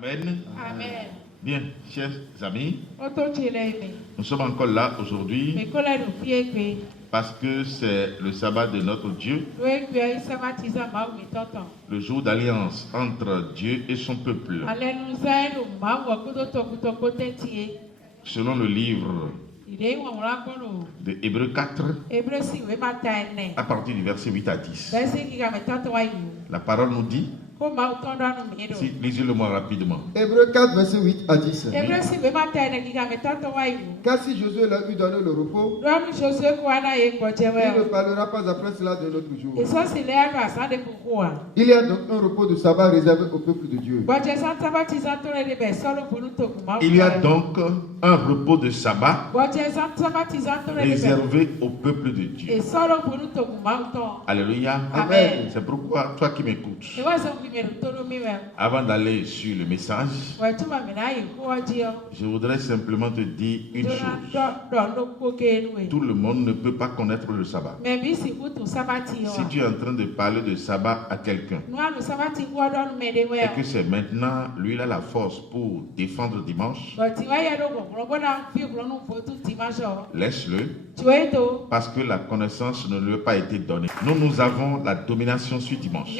Amen. Amen. Bien, chers amis, nous sommes encore là aujourd'hui parce que c'est le sabbat de notre Dieu, le jour d'alliance entre Dieu et son peuple. Selon le livre de Hébreux 4, à partir du verset 8 à 10, la parole nous dit, si, lisez-le moi rapidement. Hébreux 4, verset 8 à 10. Oui. Car si Josué leur eut donné le repos, il ne parlera pas après cela de notre jour. Il y a donc un repos de sabbat réservé au peuple de Dieu. Il y a donc un repos de sabbat réservé au peuple de Dieu. Alléluia. Amen. C'est pourquoi, toi qui m'écoutes, avant d'aller sur le message, je voudrais simplement te dire une chose. Tout le monde ne peut pas connaître le sabbat. Si tu es en train de parler de sabbat à quelqu'un et que c'est maintenant, lui il a la force pour défendre dimanche, laisse-le, parce que la connaissance ne lui a pas été donnée. Nous avons la domination sur dimanche.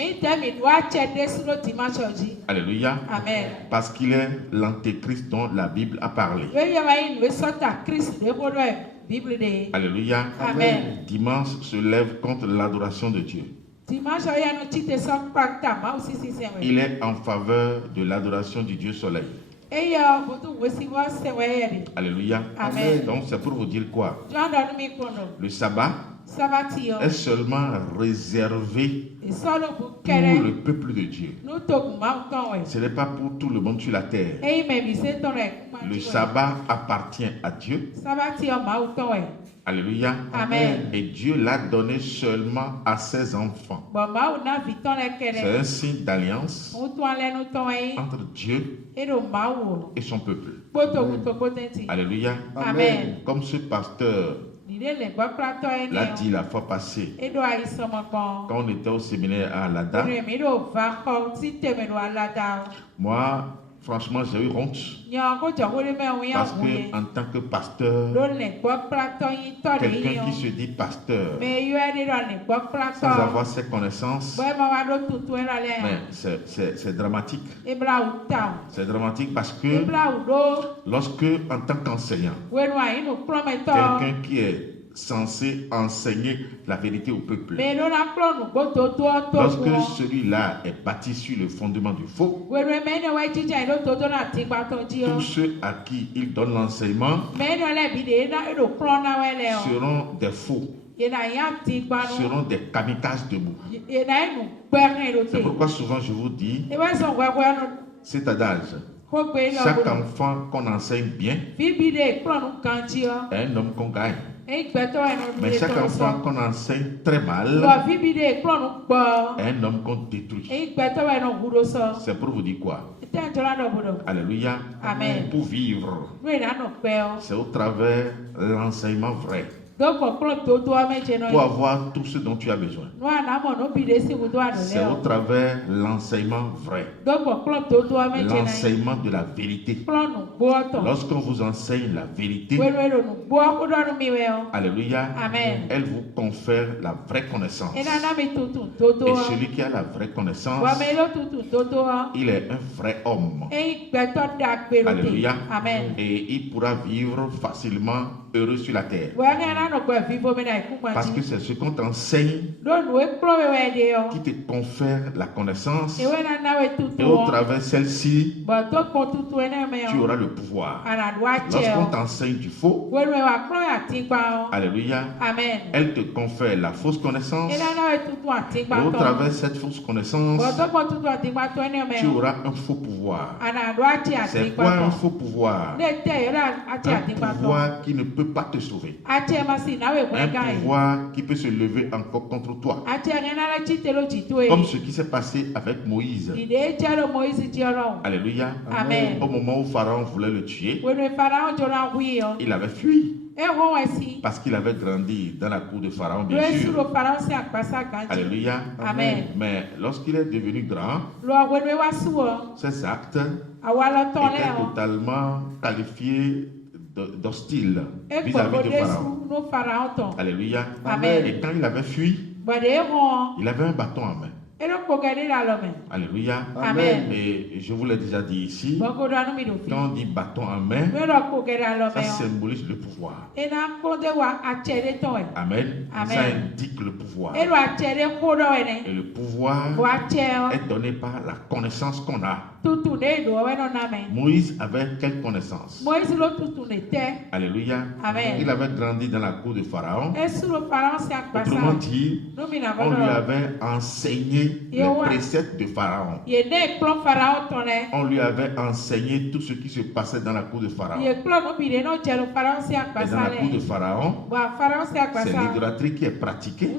Alléluia. Amen. Parce qu'il est l'antéchrist dont la Bible a parlé. Alléluia. Amen. Dimanche se lève contre l'adoration de Dieu. Il est en faveur de l'adoration du Dieu soleil. Alléluia. Amen. Donc c'est pour vous dire quoi? Le sabbat est seulement réservé pour le peuple de Dieu. Ce n'est pas pour tout le monde sur la terre. Le sabbat appartient à Dieu. Alléluia. Amen. Et Dieu l'a donné seulement à ses enfants. C'est un signe d'alliance entre Dieu et son peuple. Alléluia. Amen. Comme ce pasteur l'a dit la fois passée, quand on était au séminaire à Alada, moi, franchement, j'ai eu honte. Parce que, en tant que pasteur, quelqu'un qui se dit pasteur, sans avoir ses connaissances, mais c'est dramatique. C'est dramatique parce que, lorsque, en tant qu'enseignant, quelqu'un qui est censé enseigner la vérité au peuple, lorsque celui-là est bâti sur le fondement du faux, tous ceux à qui il donne l'enseignement seront des faux, seront des kamikazes debout. C'est pourquoi souvent je vous dis, cet adage, chaque enfant qu'on enseigne bien est un homme qu'on gagne. Mais chaque enfant qu'on enseigne très mal est un homme qu'on détruit. C'est pour vous dire quoi? Alléluia. Amen. Pour vivre, c'est au travers l'enseignement vrai. Pour avoir tout ce dont tu as besoin. C'est au travers l'enseignement vrai. L'enseignement de la vérité. Lorsqu'on vous enseigne la vérité, alléluia, Amen. elle vous confère la vraie connaissance. Et celui qui a la vraie connaissance, il est un vrai homme. Alléluia. Amen. Et il pourra vivre facilement heureux sur la terre. Parce que c'est ce qu'on t'enseigne qui te confère la connaissance. Et au travers celle-ci, tu auras le pouvoir. Lorsqu'on t'enseigne du faux, alléluia, Amen. elle te confère la fausse connaissance. Et au travers cette fausse connaissance, tu auras un faux pouvoir. C'est quoi un faux pouvoir? Un pouvoir qui ne peut pas te sauver. Un pouvoir qui peut se lever encore contre toi. Comme ce qui s'est passé avec Moïse. Alléluia. Amen. Au moment où Pharaon voulait le tuer, il avait fui. Parce qu'il avait grandi dans la cour de Pharaon, bien sûr. Alléluia. Amen. Mais lorsqu'il est devenu grand, ses actes étaient totalement qualifiés d'hostile vis-à-vis de Pharaon. Alléluia. Amen. Et quand il avait fui, il avait un bâton en main. Alléluia. Amen. Et je vous l'ai déjà dit ici, quand on dit bâton en main, ça symbolise le pouvoir. Amen. Ça indique le pouvoir. Et le pouvoir est donné par la connaissance qu'on a. Moïse avait quelle connaissance? Alléluia. Amen. Il avait grandi dans la cour de Pharaon. Autrement dit, on lui avait enseigné les préceptes de Pharaon. On lui avait enseigné tout ce qui se passait dans la cour de Pharaon. Et dans la cour de Pharaon, c'est l'idolâtrie qui est pratiquée.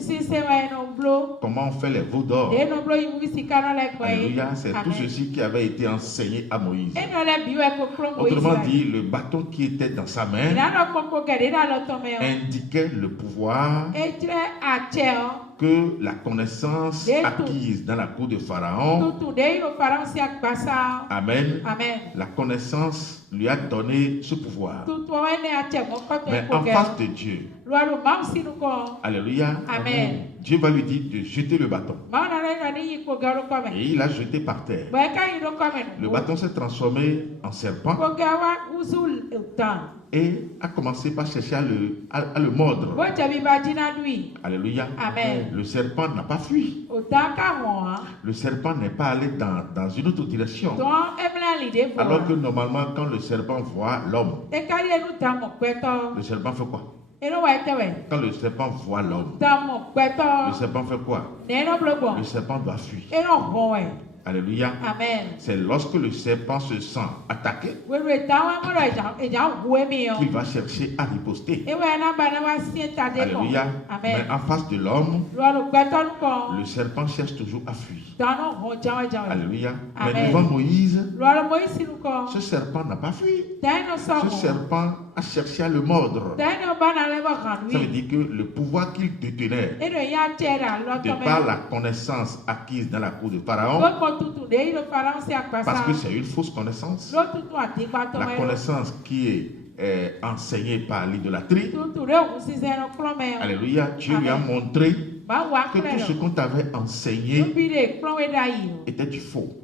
Comment on fait les veaux d'or. Alléluia. C'est tout ceci qui avait été enseigné à Moïse. Autrement dit, le bâton qui était dans sa main indiquait le pouvoir que la connaissance acquise dans la cour de Pharaon, Amen, la connaissance lui a donné ce pouvoir. Mais en face de Dieu, alléluia, Amen. Dieu va lui dire de jeter le bâton. Et il l'a jeté par terre. Le bâton s'est transformé en serpent et a commencé par chercher à le mordre. Alléluia. Amen. Le serpent n'a pas fui. Le serpent n'est pas allé dans une autre direction. Alors que normalement, quand le serpent voit l'homme, le serpent fait quoi? Quand le serpent voit l'homme, le serpent fait quoi? Le serpent doit fuir. Alléluia. Amen. C'est lorsque le serpent se sent attaqué qu'il va chercher à riposter. Alléluia. Amen. Mais en face de l'homme, le serpent cherche toujours à fuir. Alléluia. Amen. Mais devant Moïse, ce serpent n'a pas fui. Ce serpent a cherché à le mordre. Ça veut dire que le pouvoir qu'il détenait de par la connaissance acquise dans la cour de Pharaon, parce que c'est une fausse connaissance, la connaissance qui est enseignée par l'idolâtrie. Alléluia. Dieu lui a montré que tout ce qu'on t'avait enseigné était du faux.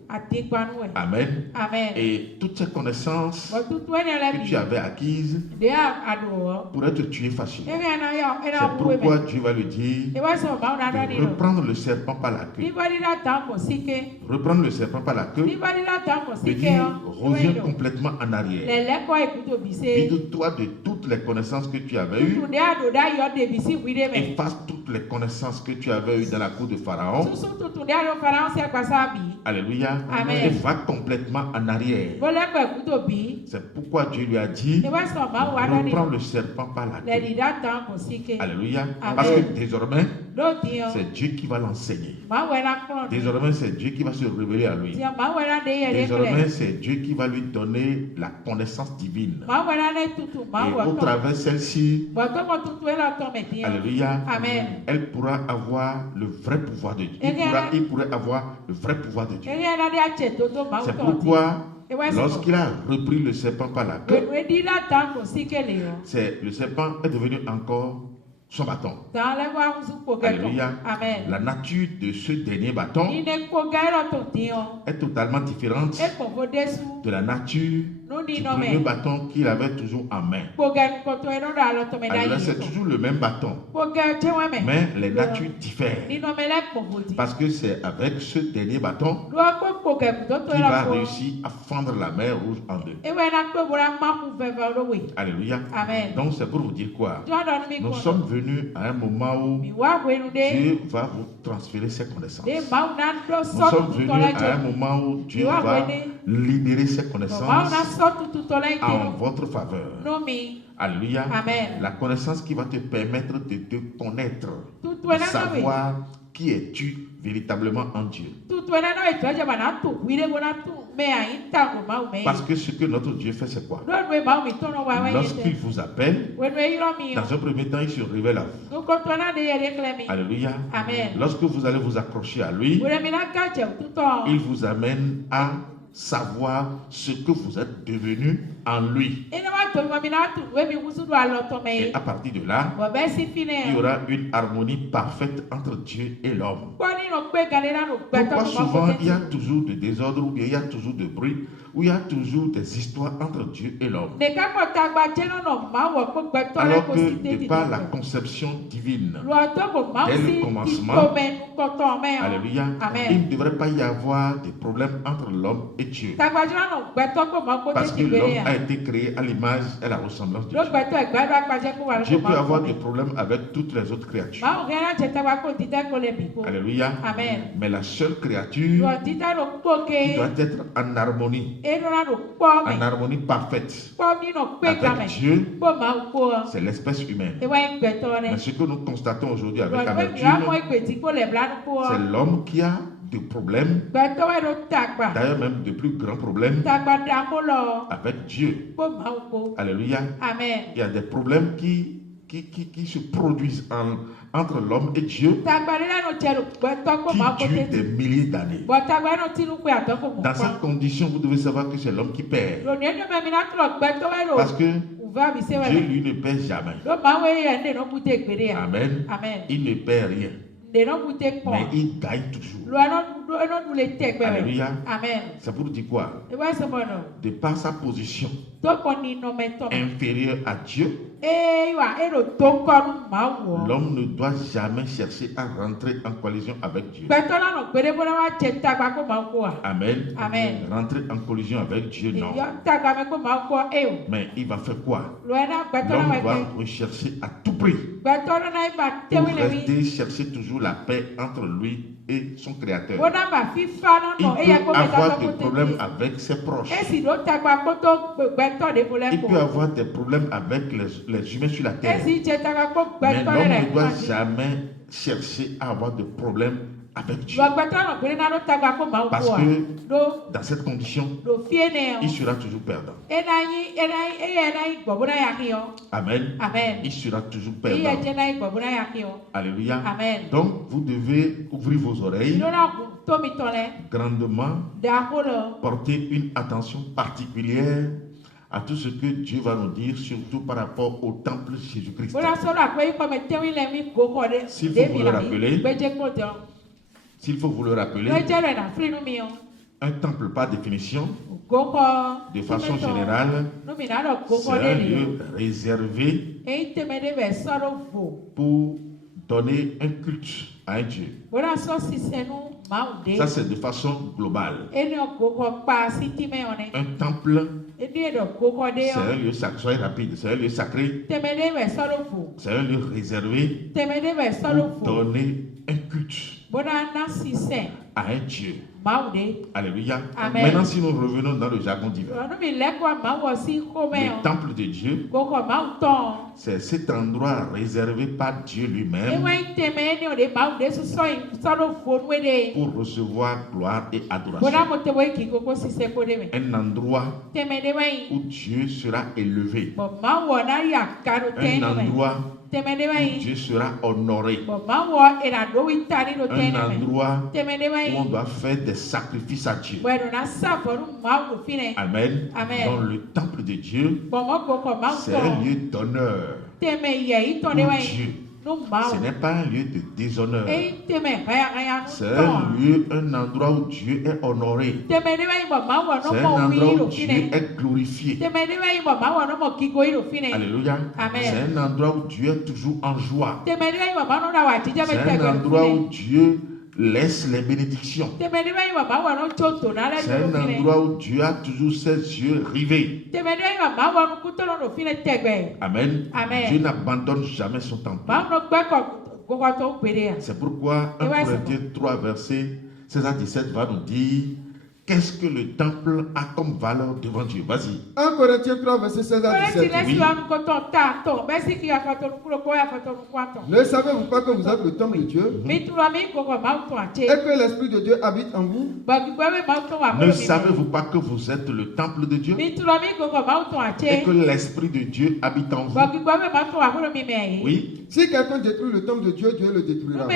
Amen. Amen. Et toutes ces connaissances que tu avais acquises pourraient te tuer facilement. C'est pourquoi Dieu va lui dire de reprendre le serpent par la queue. Reprendre le serpent par la queue veut dire reviens complètement en arrière. Vide-toi de toutes les connaissances que tu avais eues. Efface toutes les connaissances que tu avais eues dans la cour de Pharaon. Alléluia. Amen. Et va complètement en arrière. C'est pourquoi Dieu lui a dit reprends le serpent par la queue. Alléluia. Amen. Parce que désormais, c'est Dieu qui va l'enseigner. Désormais, c'est Dieu qui va se révéler à lui. Désormais, c'est Dieu qui va lui donner la connaissance divine. Et au travers celle-ci, alléluia, Amen. elle pourra avoir le vrai pouvoir de Dieu. Il pourrait avoir le vrai pouvoir de Dieu. C'est pourquoi, lorsqu'il a repris le serpent par la queue, le serpent est devenu encore son bâton. Alléluia. Amen. La nature de ce dernier bâton est totalement différente de la nature du premier bâton qu'il avait toujours en main. Alors c'est toujours le même bâton, mais les natures diffèrent. Parce que c'est avec ce dernier bâton qu'il va réussir à fendre la mer Rouge en deux. Alléluia. Amen. Donc c'est pour vous dire quoi? Nous sommes venus à un moment où Dieu va vous transférer ses connaissances. Nous sommes venus à un moment où Dieu va libérer ses connaissances en votre faveur. Alléluia. Amen. La connaissance qui va te permettre de te connaître, de savoir qui es-tu véritablement en Dieu? Parce que ce que notre Dieu fait, c'est quoi? Lorsqu'il vous appelle, dans un premier temps, il se révèle à vous. Alléluia. Amen. Lorsque vous allez vous accrocher à lui, il vous amène à savoir ce que vous êtes devenu en lui. Et à partir de là, il y aura une harmonie parfaite entre Dieu et l'homme. Pourquoi souvent il y a toujours de désordre, ou bien il y a toujours de bruit, ou il y a toujours des histoires entre Dieu et l'homme? Alors que de par la conception divine, dès le commencement, alléluia, il ne devrait pas y avoir de problème entre l'homme et Dieu. Parce que l'homme a été créé à l'image et la ressemblance de Dieu. Dieu peut avoir des problèmes avec toutes les autres créatures. Alléluia. Amen. Mais la seule créature qui doit être en harmonie parfaite avec Dieu, c'est l'espèce humaine. Mais ce que nous constatons aujourd'hui avec amertume, c'est l'homme qui a de problèmes, d'ailleurs même de plus grands problèmes avec Dieu. Alléluia. Amen. Il y a des problèmes qui se produisent entre l'homme et Dieu, qui durent des milliers d'années. Dans cette condition, vous devez savoir que c'est l'homme qui perd. Parce que Dieu, lui, ne perd jamais. Amen. Il ne perd rien. Mais il gagne toujours. Alléluia. Amen. C'est pour dire quoi? De par sa position inférieure à Dieu, l'homme ne doit jamais chercher à rentrer en collision avec Dieu. Amen. Amen. Rentrer en collision avec Dieu, non. Mais il va faire quoi? L'homme doit rechercher à tout prix pour rester, chercher toujours la paix entre lui et son créateur. Il peut avoir des problèmes avec ses proches. Il peut avoir des problèmes avec les humains sur la terre. Mais l'homme ne doit jamais chercher à avoir de problèmes avec Dieu. Parce que dans cette condition, il sera toujours perdant. Amen. Il sera toujours perdant. Alléluia. Amen. Donc, vous devez ouvrir vos oreilles grandement, porter une attention particulière à tout ce que Dieu va nous dire, surtout par rapport au temple de Jésus-Christ. S'il faut vous le rappeler, un temple par définition, de façon générale, c'est un lieu réservé pour donner un culte à un Dieu. Ça, c'est de façon globale. Un temple, c'est un lieu sacré, soyez rapide, c'est un lieu sacré, c'est un lieu réservé pour donner un culte à un Dieu. Alléluia. Amen. Maintenant, si nous revenons dans le jargon divin, le temple de Dieu, c'est cet endroit réservé par Dieu lui-même pour recevoir gloire et adoration. Un endroit où Dieu sera élevé. Un endroit où Dieu sera honoré. Un endroit où on doit faire des sacrifices à Dieu. Amen. Amen. Dans le temple de Dieu, c'est un lieu d'honneur pour Dieu. Ce n'est pas un lieu de déshonneur. C'est un lieu, un endroit où Dieu est honoré. C'est un endroit où Dieu est glorifié. Alléluia. C'est un endroit où Dieu est toujours en joie. C'est un endroit où Dieu laisse les bénédictions. C'est un endroit où Dieu a toujours ses yeux rivés. Amen. Dieu n'abandonne jamais son temple. C'est pourquoi 1 Corinthiens 3, verset 16 à 17 va nous dire qu'est-ce que le temple a comme valeur devant Dieu? Vas-y. 1 Corinthiens 3, verset 16 à 17. Oui. Ne savez-vous pas que vous êtes le temple de Dieu et que l'Esprit de Dieu habite en vous? Ne savez-vous pas que vous êtes le temple de Dieu et que l'Esprit de Dieu habite en vous? Oui. Si quelqu'un détruit le temple de Dieu, Dieu le détruira.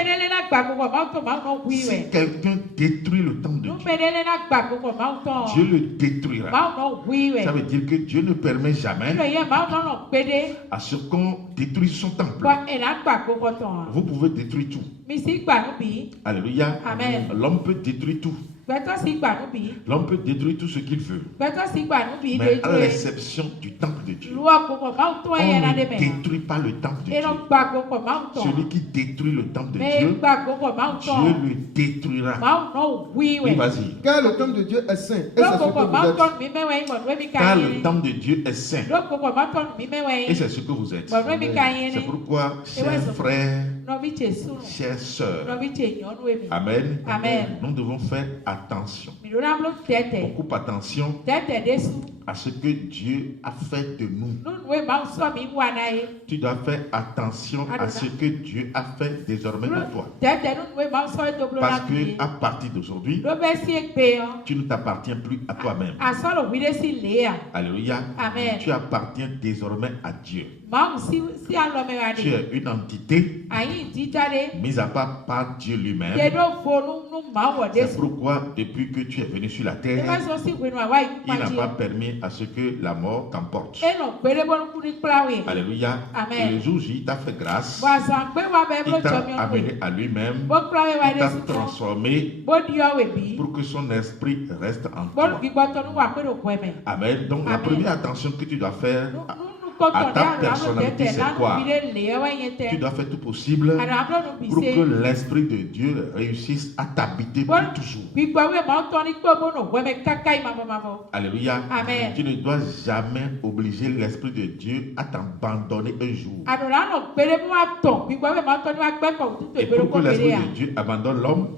Si quelqu'un détruit le temple de Dieu, Dieu le détruira. Ça veut dire que Dieu ne permet jamais à ce qu'on détruise son temple. Vous pouvez détruire tout. Alléluia. L'homme peut détruire tout. L'homme peut détruire tout ce qu'il veut. Mais à l'exception du temple de Dieu, on ne détruit pas le temple de Dieu. Celui qui détruit le temple de Dieu, Dieu le détruira. Oui, vas-y. Car le temple de Dieu est saint. Et c'est ce que vous êtes. Car le temple de Dieu est saint. Et c'est ce que vous êtes. C'est pourquoi, chers frères, chères sœurs, Amen. Nous devons faire attention. Beaucoup attention à ce que Dieu a fait de nous. Tu dois faire attention à ce que Dieu a fait désormais de toi. Parce que à partir d'aujourd'hui, tu ne t'appartiens plus à toi-même. Alléluia. Tu appartiens désormais à Dieu. Tu es une entité mise à part par Dieu lui-même. C'est pourquoi depuis que tu es venu sur la terre, il n'a pas permis à ce que la mort t'emporte. Alléluia. Et le jour J, il t'a fait grâce. Il t'a amené à lui-même. Il t'a transformé pour que son esprit reste en toi. Amen. Donc la première attention que tu dois faire à ta personnalité, c'est quoi? Tu dois faire tout possible pour que l'Esprit de Dieu réussisse à t'habiter pour toujours. Alléluia. Tu ne dois jamais obliger l'Esprit de Dieu à t'abandonner un jour. Et pour que l'Esprit de Dieu abandonne l'homme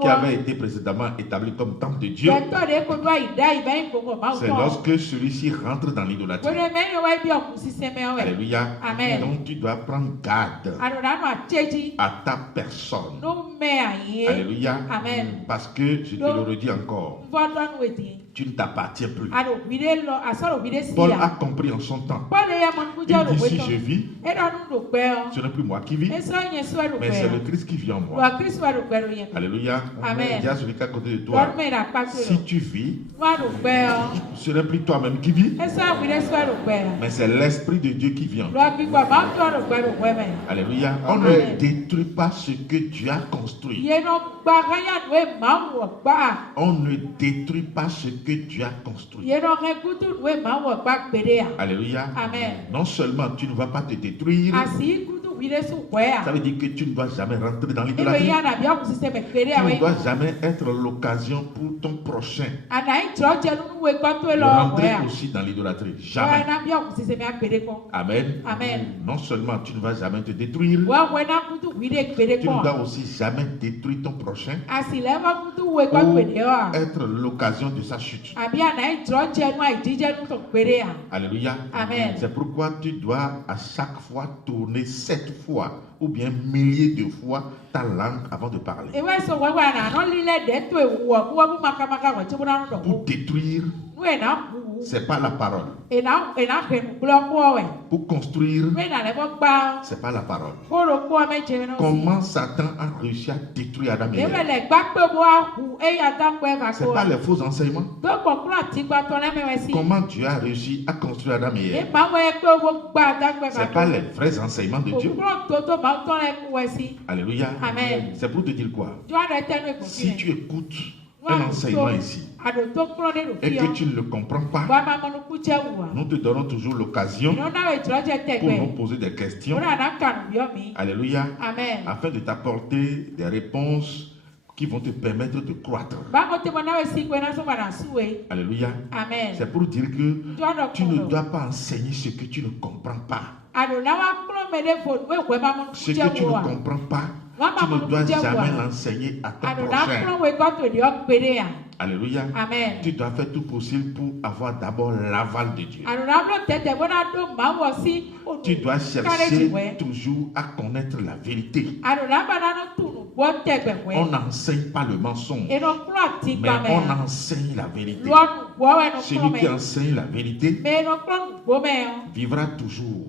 qui avait été précédemment établi comme temple de Dieu, c'est lorsque celui-ci rentre dans l'idolâtrie. Alléluia. Donc tu dois prendre garde à ta personne. Alléluia. Parce que je te le redis encore, tu ne t'appartiens plus. Paul a compris en son temps. Il dit, si je vis, ce n'est plus moi qui vis, mais c'est le Christ qui vit en moi. Alléluia. Dis à celui qui est à côté de toi, si tu vis, ce n'est plus toi-même qui vis, mais c'est l'Esprit de Dieu qui vit en toi. Alléluia. On ne détruit pas ce que Dieu a construit. On ne détruit pas ce que Dieu a construit. Alléluia. Non seulement tu ne vas pas te détruire, ça veut dire que tu ne dois jamais rentrer dans l'idolâtrie. Tu ne dois jamais être l'occasion pour ton prochain de rentrer aussi dans l'idolâtrie. Jamais. Amen. Non seulement tu ne vas jamais te détruire, tu ne dois aussi jamais détruire ton prochain ou être l'occasion de sa chute. Alléluia. C'est pourquoi tu dois à chaque fois tourner 7 fois ou bien milliers de fois ta langue avant de parler. Pour détruire, c'est pas la parole. Pour construire, c'est pas la parole. Comment Satan a réussi à détruire Adam et Ève? C'est pas les faux enseignements. Comment Dieu a réussi à construire Adam et Ève? C'est pas les vrais enseignements de Dieu. Alléluia. C'est pour te dire quoi? Si tu écoutes un enseignement ici et que tu ne le comprends pas, nous te donnons toujours l'occasion pour nous poser des questions. Alléluia. Afin de t'apporter des réponses qui vont te permettre de croître. Alléluia. C'est pour dire que tu ne dois pas enseigner ce que tu ne comprends pas. Ce que tu ne comprends pas, Tu ne dois jamais l'enseigner à ton prochain. Alléluia. Amen. Tu dois faire tout possible pour avoir d'abord l'aval de Dieu. Tu dois chercher toujours à connaître la vérité. On n'enseigne pas le mensonge, mais on enseigne la vérité. Celui qui enseigne la vérité vivra toujours,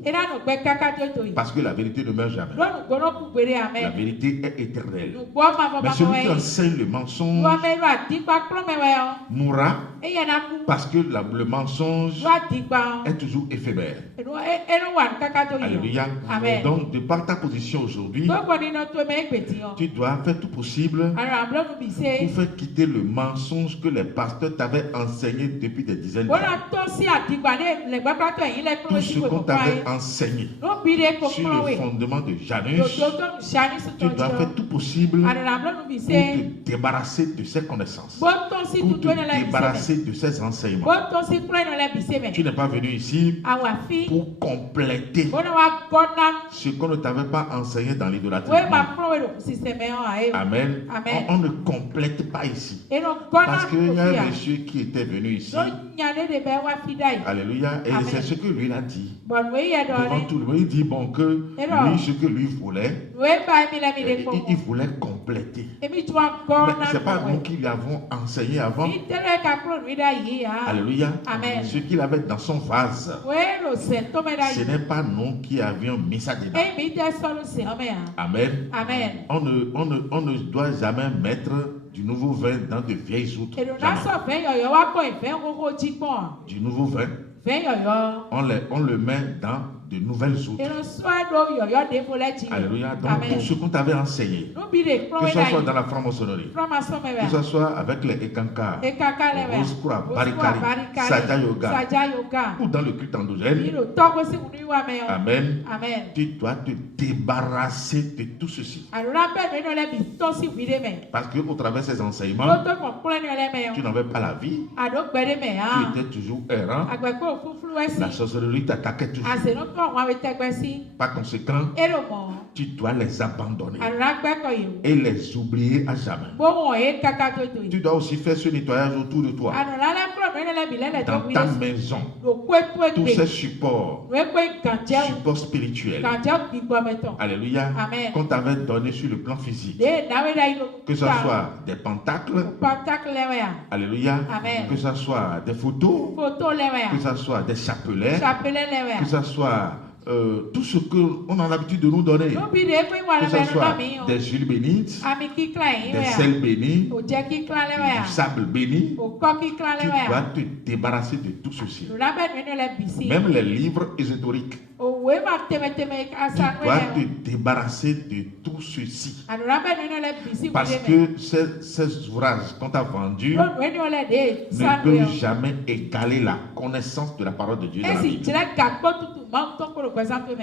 parce que la vérité ne meurt jamais. La vérité est éternelle. Mais celui qui enseigne le mensonge mourra, parce que le mensonge est toujours éphémère. Alléluia. Amen. Donc, de par ta position aujourd'hui, tu dois faire tout possible pour faire quitter le mensonge que les pasteurs t'avaient enseigné depuis des dizaines d'années. Tout ce qu'on t'avait enseigné sur le fondement de Janus, tu dois faire tout possible pour te débarrasser de ces connaissances, pour te débarrasser de ces enseignements. Tu n'es pas venu ici pour compléter ce qu'on ne t'avait pas enseigné dans l'idolâtrie. Amen. On ne complète pas ici. Parce qu'il y a un monsieur qui était venu ici. Alléluia. Et c'est ce que lui a dit. Devant tout le monde, il dit bon que lui, ce que lui voulait, il voulait compléter. Mais ce n'est pas nous qui lui avons enseigné avant. Alléluia. Amen. Ce qu'il avait dans son vase, ce n'est pas nous qui avions mis ça dedans. Amen. Amen. On ne doit jamais mettre du nouveau vin dans de vieilles outres. Du nouveau vin, on le met dans de nouvelles outres. Alléluia. Donc tout ce qu'on t'avait enseigné, que ce soit dans la franc-maçonnerie, que ce soit avec les Ekanka, Roskura, Barikari, Saja Yoga, ou dans le culte endogène. Amen. Tu dois te débarrasser de tout ceci. Parce qu'au travers de ces enseignements, tu n'avais pas la vie. Tu étais toujours errant. La sorcellerie t'attaquait toujours. Par conséquent, tu dois les abandonner et les oublier à jamais. Tu dois aussi faire ce nettoyage autour de toi, dans ta maison, tous ces supports spirituels. Alléluia. Qu'on t'avait donné sur le plan physique, que ce soit des pentacles, alléluia, que ce soit des photos, que ce soit des chapelets, que ce soit tout ce qu'on a l'habitude de nous donner, que ce soit des huiles bénites, des sels bénis, du sable béni. Tu dois te débarrasser de tout ceci. Même les livres ésotériques. Tu dois te débarrasser de tout ceci. Parce que ces ouvrages qu'on t'a vendus ne peuvent jamais égaler la connaissance de la parole de Dieu dans la Bible.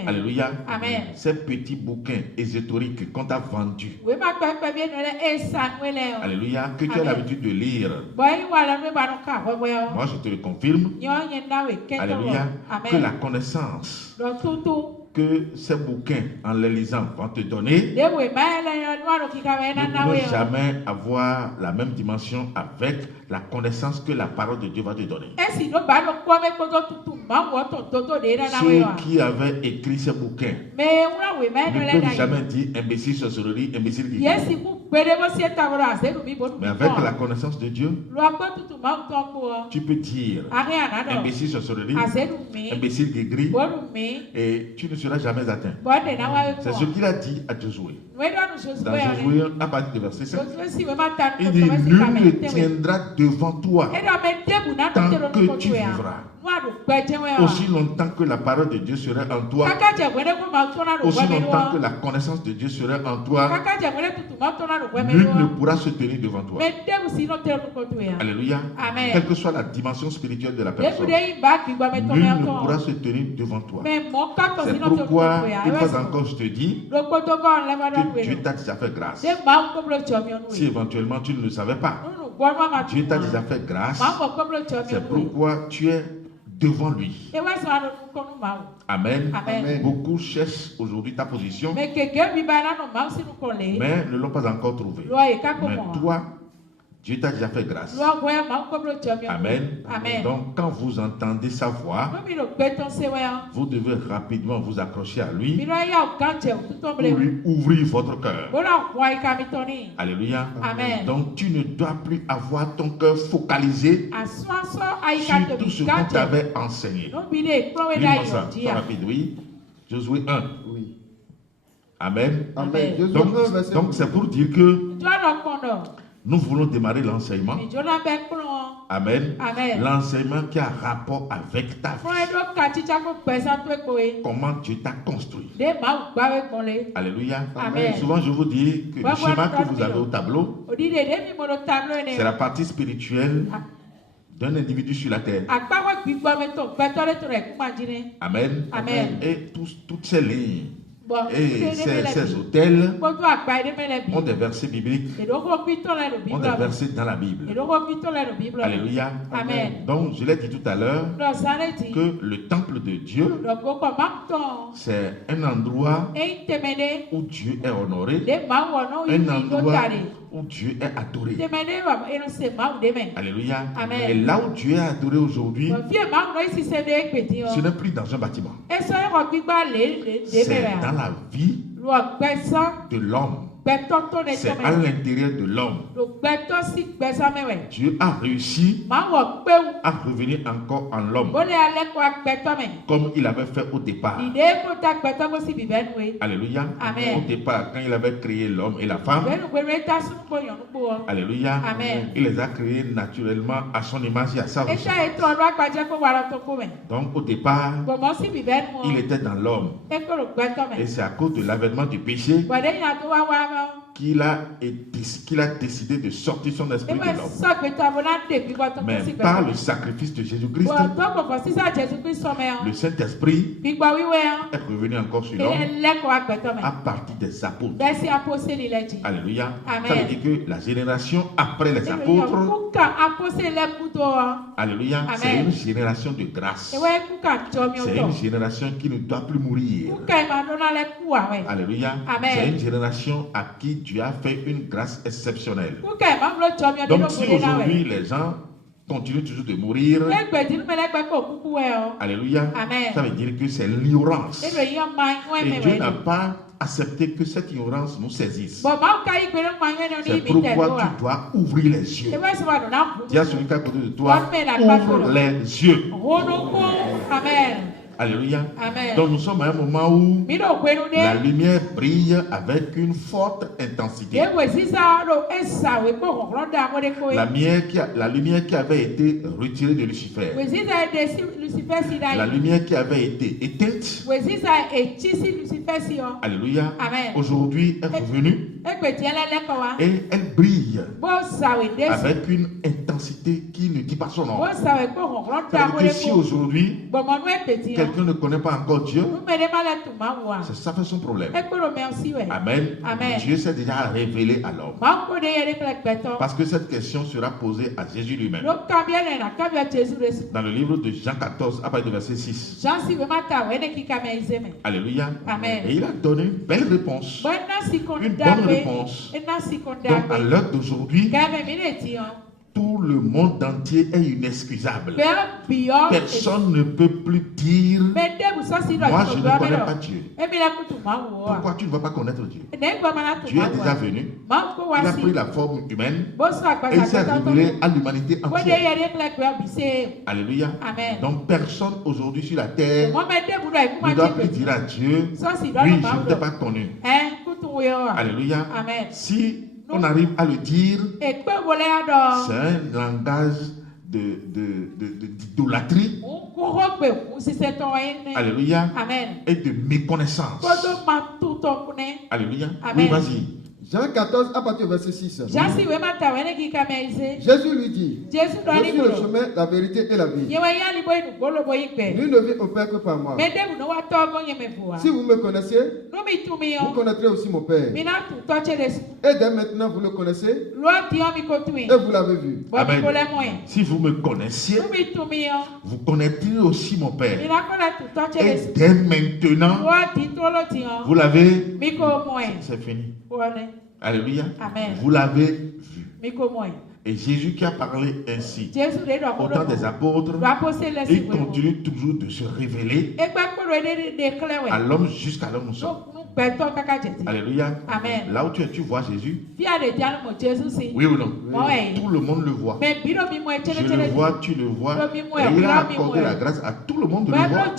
Alléluia. Amen. Ces petits bouquins ésotériques qu'on t'a vendus. Alléluia. Que tu as l'habitude de lire. Moi, je te le confirme. Alléluia. Que la connaissance que ces bouquins, en les lisant, vont te donner, ne pourront jamais avoir la même dimension avec la connaissance que la parole de Dieu va te donner. Ceux qui avaient écrit ces bouquins ne peuvent jamais dire imbécile sorcellerie, imbécile guéri. Mais avec la connaissance de Dieu, tu peux dire imbécile sorcellerie, imbécile guéri, et tu ne seras jamais atteint. C'est ce qu'il a dit à Josué. Dans Josué, à partir du verset 7, il dit nul ne tiendra devant toi tant que tu vivras. Aussi longtemps que la parole de Dieu serait en toi, aussi longtemps que la connaissance de Dieu serait en toi, nul ne pourra se tenir devant toi. Alléluia. Amen. Quelle que soit la dimension spirituelle de la personne, nul ne pourra se tenir devant toi. C'est pourquoi, une fois encore, je te dis que Dieu t'a déjà fait grâce. Si éventuellement tu ne le savais pas, Dieu t'a déjà fait grâce. C'est pourquoi tu es devant lui. Amen. Amen. Beaucoup cherchent aujourd'hui ta position, mais ne l'ont pas encore trouvé. Mais toi, Dieu t'a déjà fait grâce. Amen. Amen. Donc, quand vous entendez sa voix, vous devez rapidement vous accrocher à lui pour lui ouvrir votre cœur. Alléluia. Amen. Donc, tu ne dois plus avoir ton cœur focalisé sur tout ce qu'on t'avait enseigné. Dis-moi ça, c'est rapide, oui. Josué 1. Oui. Amen. Amen. Donc, c'est pour dire que nous voulons démarrer l'enseignement. Amen. Amen. L'enseignement qui a rapport avec ta vie. Comment Dieu t'a construit. Alléluia. Amen. Souvent, je vous dis que le schéma que vous avez au tableau, c'est la partie spirituelle d'un individu sur la terre. Amen. Amen. Et toutes ces lignes et ces hôtels ont des versets bibliques, ont des versets dans la Bible. Alléluia. Amen. Donc, je l'ai dit tout à l'heure que le temple de Dieu, c'est un endroit où Dieu est honoré, un endroit où Dieu est adoré. Alléluia. Amen. Et là où Dieu est adoré aujourd'hui, ce n'est plus dans un bâtiment. C'est dans la vie de l'homme. C'est à l'intérieur de l'homme. Dieu a réussi à revenir encore en l'homme comme il avait fait au départ. Alléluia. Amen. Au départ, quand il avait créé l'homme et la femme, alléluia, Amen. Il les a créés naturellement à son image et à sa ressemblance. Donc au départ, il était dans l'homme. Et c'est à cause de l'avènement du péché qu'il a décidé de sortir son esprit de l'homme. Mais par le sacrifice de Jésus-Christ, le Saint-Esprit est revenu encore sur l'homme à partir des apôtres. Alléluia. Amen. Ça veut dire que la génération après les apôtres, alléluia, Amen. c'est une génération de grâce. C'est une génération qui ne doit plus mourir. Alléluia. Amen. C'est une génération à qui Dieu a fait une grâce exceptionnelle. Donc si aujourd'hui les gens continuent toujours de mourir, alléluia, Amen. ça veut dire que c'est l'ignorance. Et Dieu n'a pas accepté que cette ignorance nous saisisse. C'est pourquoi tu dois ouvrir les yeux. Dis à celui qui est à côté de toi, ouvre les yeux. Amen. Alléluia. Amen. Donc nous sommes à un moment où la lumière brille avec une forte intensité. La lumière qui avait été retirée de Lucifer, la lumière qui avait été éteinte, alléluia, Amen. Aujourd'hui est revenue et elle brille avec une intensité qui ne dit pas son nom. Ça veut dire que si aujourd'hui quelqu'un ne connaît pas encore Dieu, c'est ça fait son problème. Amen. Amen. Dieu s'est déjà révélé à l'homme. Parce que cette question sera posée à Jésus lui-même. Dans le livre de Jean 14, à partir du verset 6. Alléluia. Amen. Et il a donné une belle réponse. Une bonne réponse. Donc à l'heure d'aujourd'hui, tout le monde entier est inexcusable. Personne ne peut plus dire moi je ne connais pas Dieu. Pourquoi tu ne vas pas connaître Dieu? Dieu est déjà venu. Il a pris la forme humaine et il s'est révélé à l'humanité entière. Alléluia. Amen. Donc personne aujourd'hui sur la terre ne doit plus dire à Dieu oui, je ne t'ai pas connu. Alléluia. Amen. Si on arrive à le dire, c'est un langage d'idolâtrie. Alléluia. Amen. Et de méconnaissance. Alléluia. Amen. Oui, vas-y. Jean 14 à partir du verset 6. Jésus lui dit, je suis le chemin, la vérité et la vie. Nul ne vient au Père que par moi. Si vous me connaissez, vous connaîtrez aussi mon Père. Et dès maintenant vous le connaissez et vous l'avez vu. Amen. Si vous me connaissiez, vous connaîtrez aussi mon Père. Et dès maintenant, vous l'avez. C'est fini. Alléluia. Amen. Vous l'avez vu. Et Jésus qui a parlé ainsi au temps des apôtres, il continue toujours de se révéler à l'homme jusqu'à l'homme nous sommes. Alléluia. Amen. Là où tu es, tu vois Jésus. Oui ou non? Oui. Tout le monde le voit. Je le vois, tu le vois. Et il a accordé la grâce à tout le monde de le voir.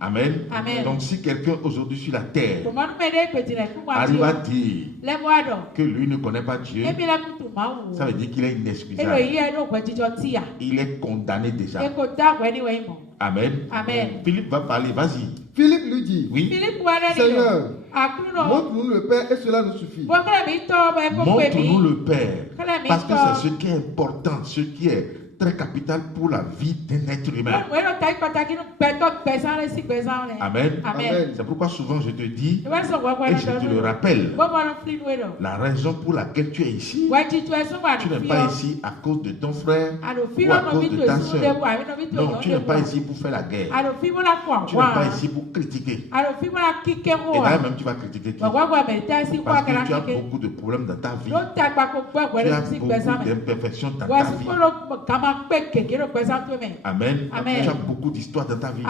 Amen. Amen. Donc si quelqu'un aujourd'hui sur la terre arrive à dire que lui ne connaît pas Dieu, ça veut dire qu'il est inexcusable. Il est condamné déjà. Amen. Amen. Philippe va parler, vas-y. Philippe lui dit, oui. Seigneur, montre-nous le Père et cela nous suffit. Montre-nous le Père. Parce que c'est ce qui est important, ce qui est très capital pour la vie d'un être humain. Amen. Amen. C'est pourquoi souvent je te dis, et je te le rappelle, la raison pour laquelle tu es ici, tu n'es pas ici à cause de ton frère ou à cause de ta soeur. Non, tu n'es pas ici pour faire la guerre. Tu n'es pas ici pour critiquer. Et d'ailleurs même tu vas critiquer qui? Parce que tu as beaucoup de problèmes dans ta vie. Tu as beaucoup d'imperfections dans ta vie. Amen. Amen. Tu as beaucoup d'histoires dans ta vie.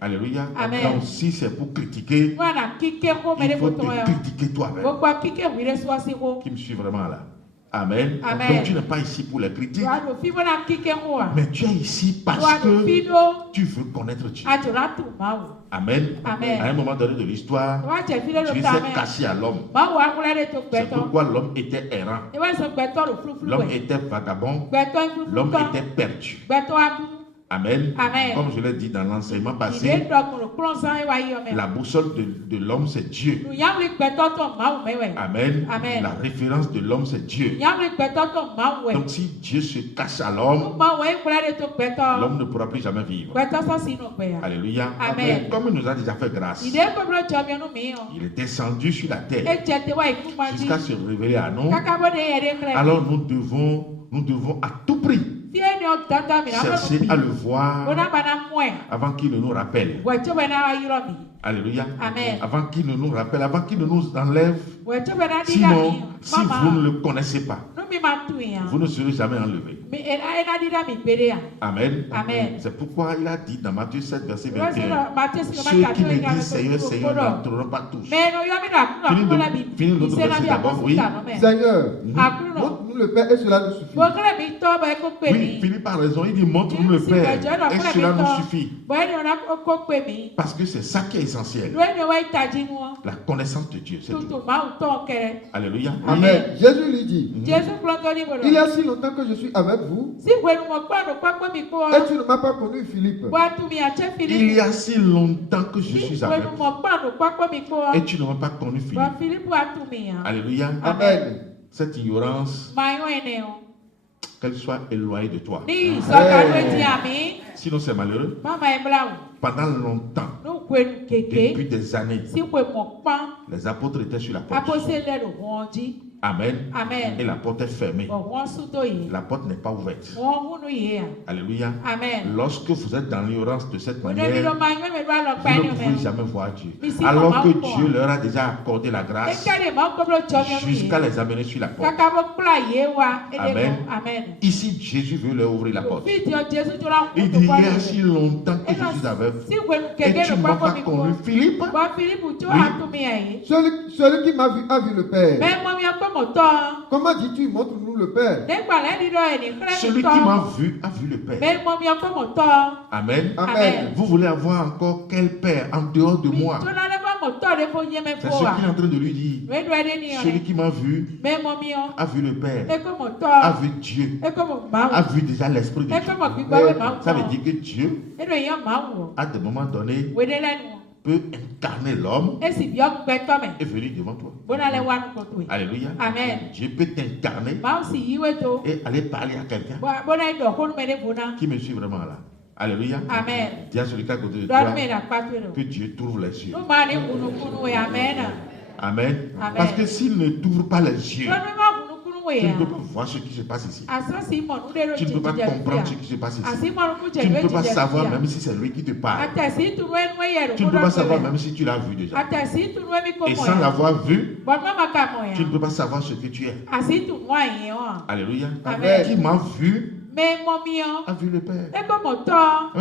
Alléluia. Amen. Donc si c'est pour critiquer, il faut te critiquer toi-même. Qui me suit vraiment là? Amen. Amen. Donc tu n'es pas ici pour les critiques, mais tu es ici parce que tu veux connaître Dieu. Amen. Amen. À un moment donné de l'histoire, Dieu s'est caché à l'homme. C'est pourquoi l'homme était errant. L'homme était vagabond. L'homme était perdu. Amen. Amen. Comme je l'ai dit dans l'enseignement passé, la boussole de l'homme c'est Dieu. Amen. Amen. La référence de l'homme c'est Dieu. Donc si Dieu se cache à l'homme, l'homme ne pourra plus jamais vivre. Alléluia. Amen. Comme il nous a déjà fait grâce, il est descendu sur la terre jusqu'à se révéler à nous. Alors nous devons à tout prix chercher à le voir avant qu'il ne nous rappelle. Alléluia. Amen. Avant qu'il ne nous rappelle, avant qu'il ne nous enlève. Sinon, si vous ne le connaissez pas, vous ne serez jamais enlevé. Amen. Amen. C'est pourquoi il a dit dans Matthieu 7, verset 21, ceux qui me disent Seigneur, Seigneur n'entreront pas tous. Finis l'autre verset d'abord, oui. Seigneur, montre-nous le Père et cela nous suffit. Oui, Philippe a raison, il dit montre-nous le Père et cela nous suffit. Parce que c'est ça qui est essentiel. La connaissance de Dieu, c'est tout. Alléluia. Amen. Jésus lui dit, il y a si longtemps que je suis avec vous et tu ne m'as pas connu, Philippe. Il y a si longtemps que je suis avec vous et tu ne m'as pas connu, Philippe. Alléluia. Amen. Cette ignorance, qu'elle soit éloignée de toi. Sinon c'est malheureux. Pendant longtemps, depuis des années, les apôtres étaient sur la porte. Amen. Amen. Et la porte est fermée. La porte n'est pas ouverte. Alléluia. Amen. Lorsque vous êtes dans l'ignorance de cette manière, vous ne pouvez jamais voir Dieu. Alors que Dieu leur a déjà accordé la grâce jusqu'à les amener sur la porte. Amen. Ici, Jésus veut leur ouvrir la porte. Il dit, il y a si longtemps que je suis avec vous et tu ne m'as pas connu, Philippe. Oui. Celui qui m'a vu a vu le Père. Comment dis-tu, montre-nous le Père? Celui qui m'a vu a vu le Père. Amen. Amen. Vous voulez avoir encore quel Père en dehors de moi? C'est ce qu'il est en train de lui dire. Celui qui m'a vu a vu le Père, a vu Dieu, a vu déjà l'Esprit de Dieu. Ça veut dire que Dieu, à des moments donnés, peut incarner l'homme et venir devant toi. Alléluia. Amen. Dieu peut t'incarner et aller parler à quelqu'un qui me suit vraiment là. Alléluia. Amen. Dis à celui qui est à côté de toi que Dieu t'ouvre les yeux. Amen. Parce que s'il ne t'ouvre pas les yeux, tu ne peux pas voir ce qui se passe ici. Tu ne peux pas comprendre ce qui se passe ici. Tu ne peux pas savoir même si c'est lui qui te parle. Tu ne peux pas savoir même si tu l'as vu déjà. Et sans l'avoir vu, tu ne peux pas savoir ce que tu es. Alléluia. Qui m'a vu a vu le Père. Mais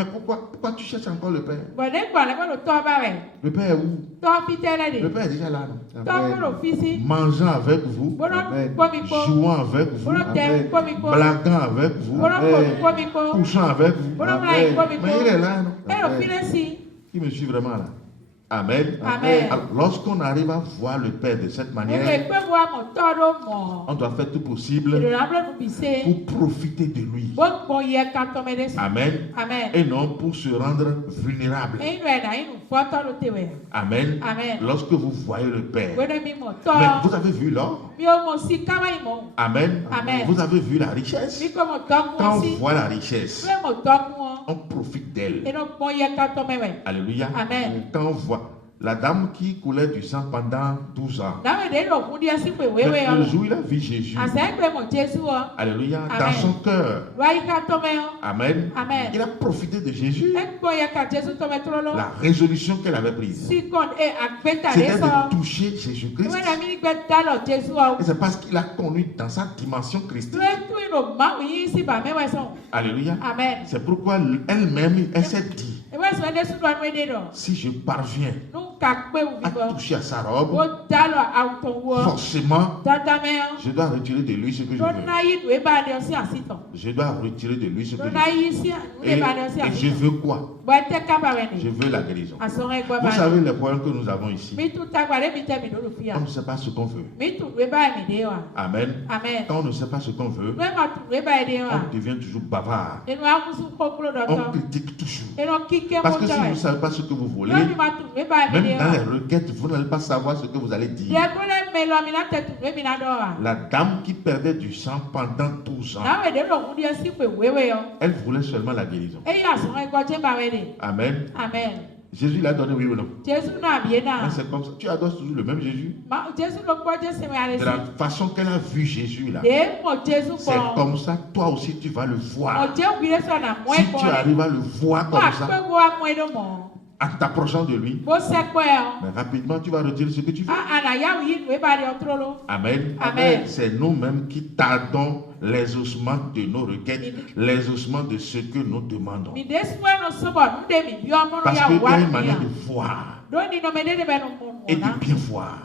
pourquoi tu cherches encore le Père? Le Père est où? Le Père est déjà là. Mangeant avec vous, jouant avec vous, blaguant avec vous, couchant avec vous. Mais il est là, non? Il me suit vraiment là. Amen. Amen. Alors, lorsqu'on arrive à voir le Père de cette manière, on doit faire tout possible pour profiter de lui. Amen. Amen. Et non pour se rendre vulnérable. Amen. Amen. Lorsque vous voyez le Père, mais vous avez vu l'or? Amen. Amen. Vous avez vu la richesse? Quand on voit la richesse, on profite d'elle. Alléluia. Amen. Quand on voit la dame qui coulait du sang pendant 12 ans, le jour où il a vu Jésus, alléluia, Amen. dans son cœur, amen, Amen. il a profité de Jésus. La résolution qu'elle avait prise, c'était de toucher Jésus-Christ. Et c'est parce qu'il a connu dans sa dimension christique. Alléluia. Amen. C'est pourquoi elle-même, elle s'est dit, si je parviens à toucher à sa robe, forcément, je dois retirer de lui ce que je veux. Je dois retirer de lui ce que je veux. Et je veux quoi? Je veux la guérison. Vous savez les problèmes que nous avons ici. On ne sait pas ce qu'on veut. Amen. Amen. Quand on ne sait pas ce qu'on veut, on devient toujours bavard. On critique toujours. Parce que si vous ne savez pas ce que vous voulez, même dans les requêtes, vous n'allez pas savoir ce que vous allez dire. La dame qui perdait du sang pendant 12 ans, elle voulait seulement la guérison. Amen. Amen. Jésus l'a donné, oui ou non? Mais c'est comme ça. Tu adores toujours le même Jésus. De la façon qu'elle a vu Jésus là, c'est comme ça, toi aussi tu vas le voir. Si tu arrives à le voir comme ça, en t'approchant de lui, mais rapidement tu vas retirer ce que tu fais. Amen. Amen. C'est nous-mêmes qui tardons les ossements de nos requêtes, les ossements de ce que nous demandons. Parce qu'il y a une manière de voir et de bien voir.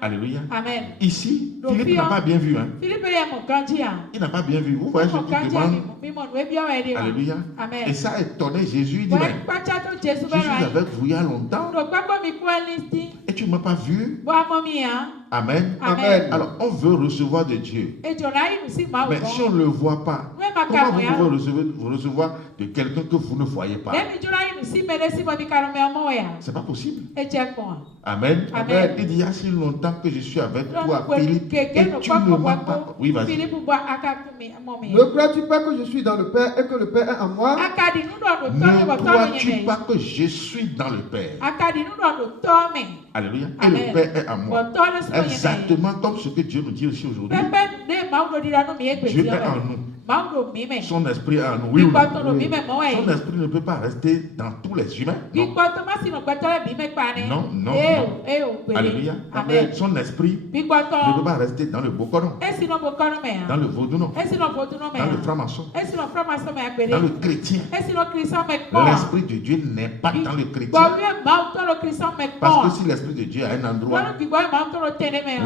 Alléluia. Amen. Ici, Philippe n'a pas bien vu. Hein? Il n'a pas bien vu. Vous voyez ce qu'il demande? Alléluia. Amen. Et ça a étonné Jésus. Il dit, je suis avec vous il y a longtemps et tu ne m'as pas vu. Amen. Amen. Alors, on veut recevoir de Dieu. Mais si on ne le voit pas, comment vous pouvez recevoir de quelqu'un que vous ne voyez pas? C'est pas possible. Amen. Amen. Il dit, il y a si longtemps que je suis avec toi, Philippe, et tu ne m'as pas... Oui, vas-y. Ne crois-tu pas que je suis dans le Père et que le Père est en moi? Ne crois-tu pas que je suis dans le Père? Alléluia. Et le Père est en moi. Exactement comme ce que Dieu nous dit aussi aujourd'hui. Dieu est en nous. Son esprit est en nous. Oui, son esprit ne peut pas rester dans tous les humains. Non, non, non. Alléluia. Amen. Son esprit ne peut pas rester dans le Bokonon, dans le Vaudounon, dans le franc-maçon, dans le chrétien. L'esprit de Dieu n'est pas dans le chrétien. Parce que si l'esprit de Dieu a un endroit,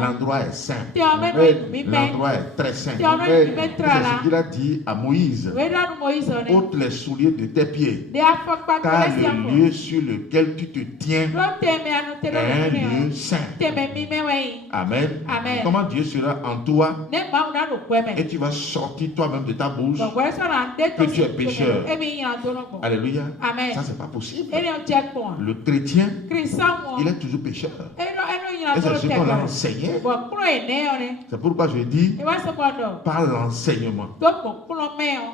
l'endroit est saint. L'endroit est très saint. C'est ce qu'il a dit dit à Moïse, ôte les souliers de tes pieds, car le lieu sur lequel tu te tiens est un lieu saint. Amen. Comment Dieu sera en toi et tu vas sortir toi-même de ta bouche que tu es pécheur. Alléluia. Ça, c'est pas possible. Le chrétien, il est toujours pécheur. Et c'est ce qu'on l'a enseigné. C'est pourquoi je dis, par l'enseignement.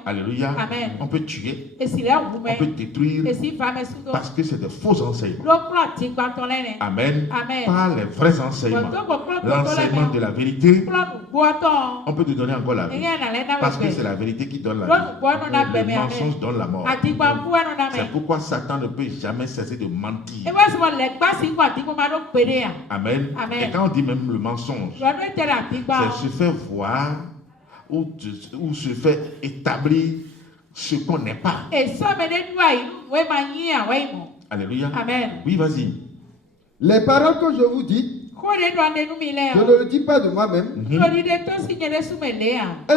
Alléluia. On peut tuer, on peut détruire, parce que c'est des faux enseignements. Amen. Par les vrais enseignements. L'enseignement de la vérité, on peut te donner encore la vie. Parce que c'est la vérité qui donne la vie. Le mensonge donne la mort. C'est pourquoi Satan ne peut jamais cesser de mentir. Amen. Et quand on dit même le mensonge, c'est se faire voir ou se faire établir ce qu'on n'est pas. Alléluia. Amen. Oui, vas-y. Les paroles que je vous dis, je ne le dis pas de moi-même. Et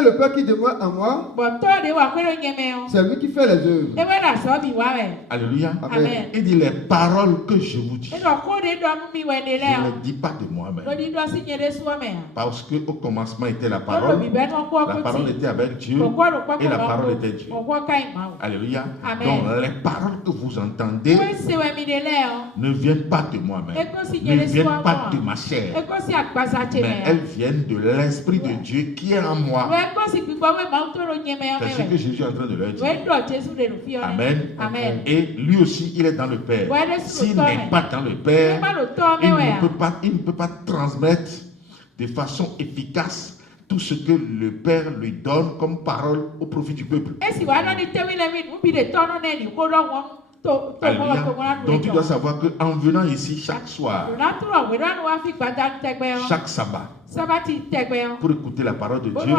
le Père qui demeure en moi, c'est lui qui fait les œuvres. Alléluia. Amen. Il dit les paroles que je vous dis. Je ne les dis pas de moi-même. Parce qu'au commencement était la parole. La parole était avec Dieu. Et la parole était Dieu. Alléluia. Donc les paroles que vous entendez ne viennent pas de moi-même. Ne viennent pas de ma chair, mais elles viennent de l'Esprit de Dieu qui est en moi. C'est ce que Jésus est en train de leur dire. Amen. Et lui aussi, il est dans le Père. S'il n'est pas dans le Père, il ne peut pas transmettre de façon efficace tout ce que le Père lui donne comme parole au profit du peuple. Alléluia. Donc tu dois savoir qu'en venant ici chaque soir, chaque sabbat, pour écouter la parole de Dieu,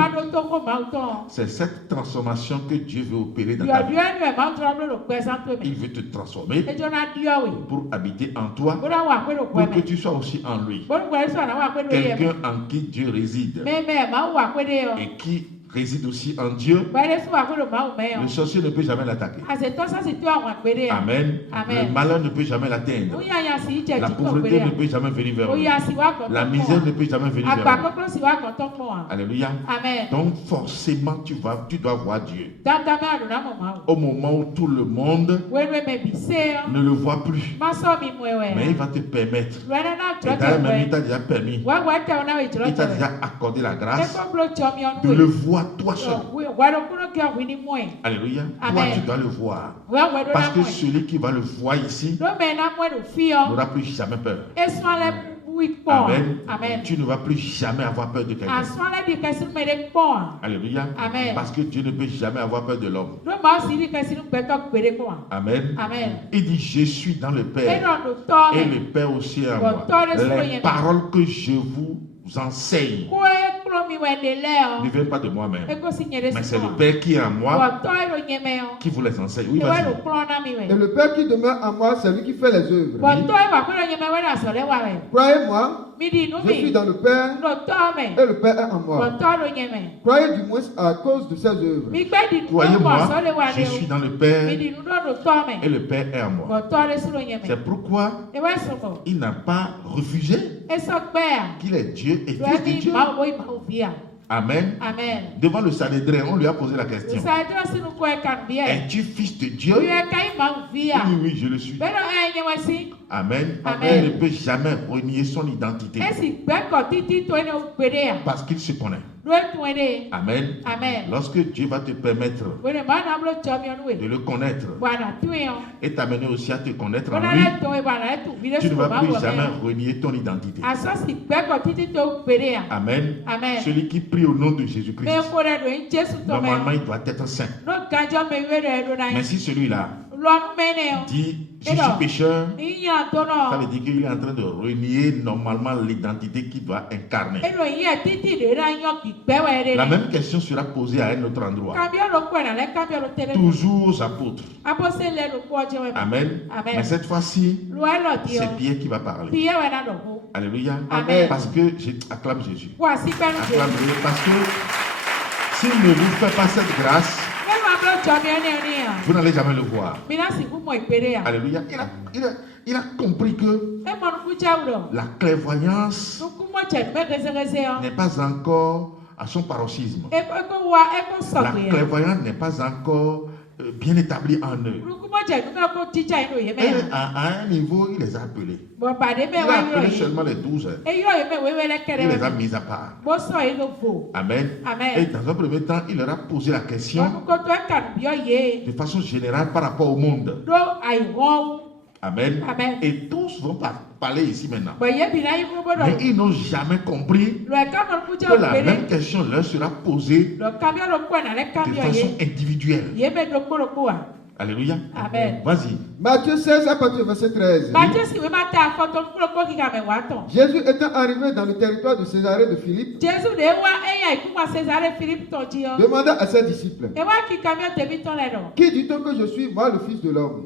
c'est cette transformation que Dieu veut opérer dans ta vie. Il veut te transformer pour habiter en toi, pour que tu sois aussi en lui. Quelqu'un en qui Dieu réside et qui réside aussi en Dieu. Le sorcier ne peut jamais l'attaquer. Amen. Le malheur ne peut jamais l'atteindre. La pauvreté ne peut jamais venir vers lui. La misère ne peut jamais venir vers lui. Alléluia. Donc forcément tu dois voir Dieu. Au moment où tout le monde ne le voit plus, mais il va te permettre. Et d'ailleurs même il t'a déjà permis, il t'a déjà accordé la grâce de le voir toi seul. Alléluia. Toi tu dois le voir. Parce que celui qui va le voir ici n'aura plus jamais peur. Amen. Tu ne vas plus jamais avoir peur de quelqu'un. Alléluia. Parce que Dieu ne peut jamais avoir peur de l'homme. Amen. Il dit je suis dans le Père et le Père aussi est en moi. Les paroles que je vous enseigne ne viennent pas de moi-même, mais c'est le Père qui est en moi qui vous les enseigne. Oui, vas-y. Et le Père qui demeure en moi, c'est lui qui fait les œuvres. Croyez-moi, je suis dans le Père et le Père est en moi. Croyez du moins à cause de ses œuvres. Croyez-moi, je suis dans le Père et le Père est en moi. C'est pourquoi il n'a pas refusé qu'il est Dieu et fils de Dieu. Amen. Devant le Sanhédrin, on lui a posé la question. Es-tu fils de Dieu? Oui, je le suis. Amen. Il ne peut jamais renier son identité. Parce qu'il se connaît. Amen. Lorsque Dieu va te permettre de le connaître et t'amener aussi à te connaître en lui, tu ne vas plus jamais renier ton identité. Amen. Celui qui prie au nom de Jésus-Christ, normalement il doit être saint. Mais si celui-là dit je suis pécheur, ça veut dire qu'il est en train de renier normalement l'identité qu'il doit incarner. La même question sera posée à un autre endroit. Toujours aux apôtres. Amen. Mais cette fois-ci, c'est Pierre qui va parler. Alléluia. Parce que acclame Jésus. Acclame Jésus parce que S'il ne vous fait pas cette grâce, vous n'allez jamais le voir. Alléluia. Il a compris que la clairvoyance n'est pas encore à son paroxysme. La clairvoyance n'est pas encore bien établie en eux. Et à un niveau, il les a appelés. Il a appelé seulement les 12. Il les a mis à part. Amen. Et dans un premier temps, il leur a posé la question de façon générale par rapport au monde. Amen. Et tous vont parler ici maintenant. Mais ils n'ont jamais compris que la même question leur sera posée de façon individuelle. Alléluia. Amen. Vas-y. Matthieu 16 à partir du verset 13. Jésus étant arrivé dans le territoire de Césarée de Philippe, demanda à ses disciples, qui dit-on que je suis, moi le Fils de l'homme?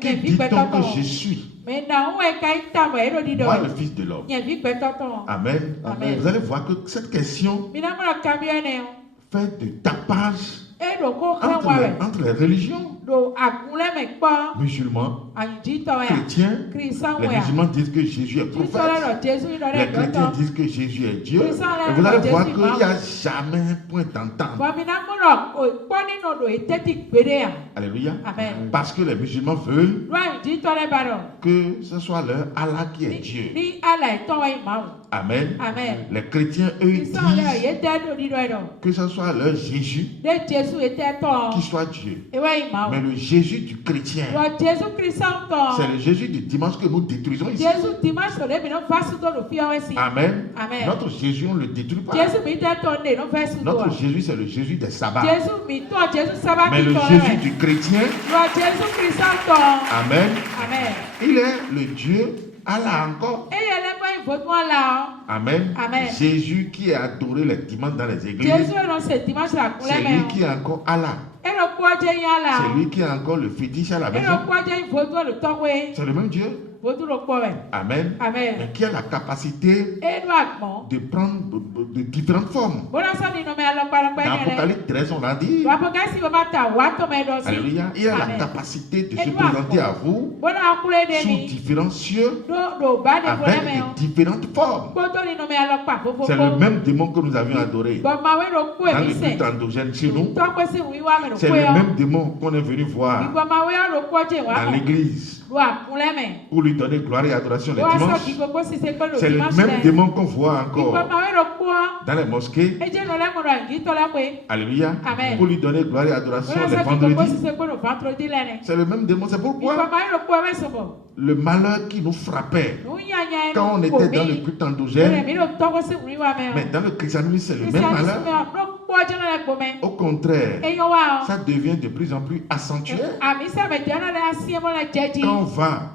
Qui dit-on que je suis? Moi le Fils de l'homme. Amen. Amen. Vous allez voir que cette question fait de tapage entre les religions. Musulmans, chrétiens, les musulmans disent que Jésus est prophète, les chrétiens disent que Jésus est Dieu. Et vous allez voir qu'il n'y a jamais un point d'entente. Alléluia. Parce que les musulmans veulent que ce soit leur Allah qui est Dieu. Amen. Les chrétiens, eux, disent que ce soit leur Jésus qui soit Dieu. Mais le Jésus du chrétien, c'est le Jésus du dimanche que nous détruisons ici. Amen. Notre Jésus, on ne le détruit pas. Notre Jésus, c'est le Jésus des sabbats. Mais le Jésus du chrétien, Amen. Il est le Dieu Allah encore. Amen. Jésus qui est adoré les dimanches dans les églises, c'est lui qui est encore Allah. C'est lui qui est encore le fétiche à la maison. C'est le même Dieu. Amen. Mais qui a la capacité de prendre de différentes formes. Dans Apocalypse 13, on a dit, alléluia, il a la capacité de se présenter à vous sous différents cieux avec de différentes formes. C'est le même démon que nous avions adoré dans le culte endogène chez nous. C'est le même démon qu'on est venu voir dans l'église pour lui donner gloire et adoration les dimanches. C'est le même démon qu'on voit encore dans les mosquées. Alléluia. Pour lui donner gloire et adoration les vendredis. C'est le même démon. C'est pourquoi le malheur qui nous frappait quand on était dans le culte endogène, mais dans le christianisme, c'est le même malheur. Au contraire, ça devient de plus en plus accentué. Quand on va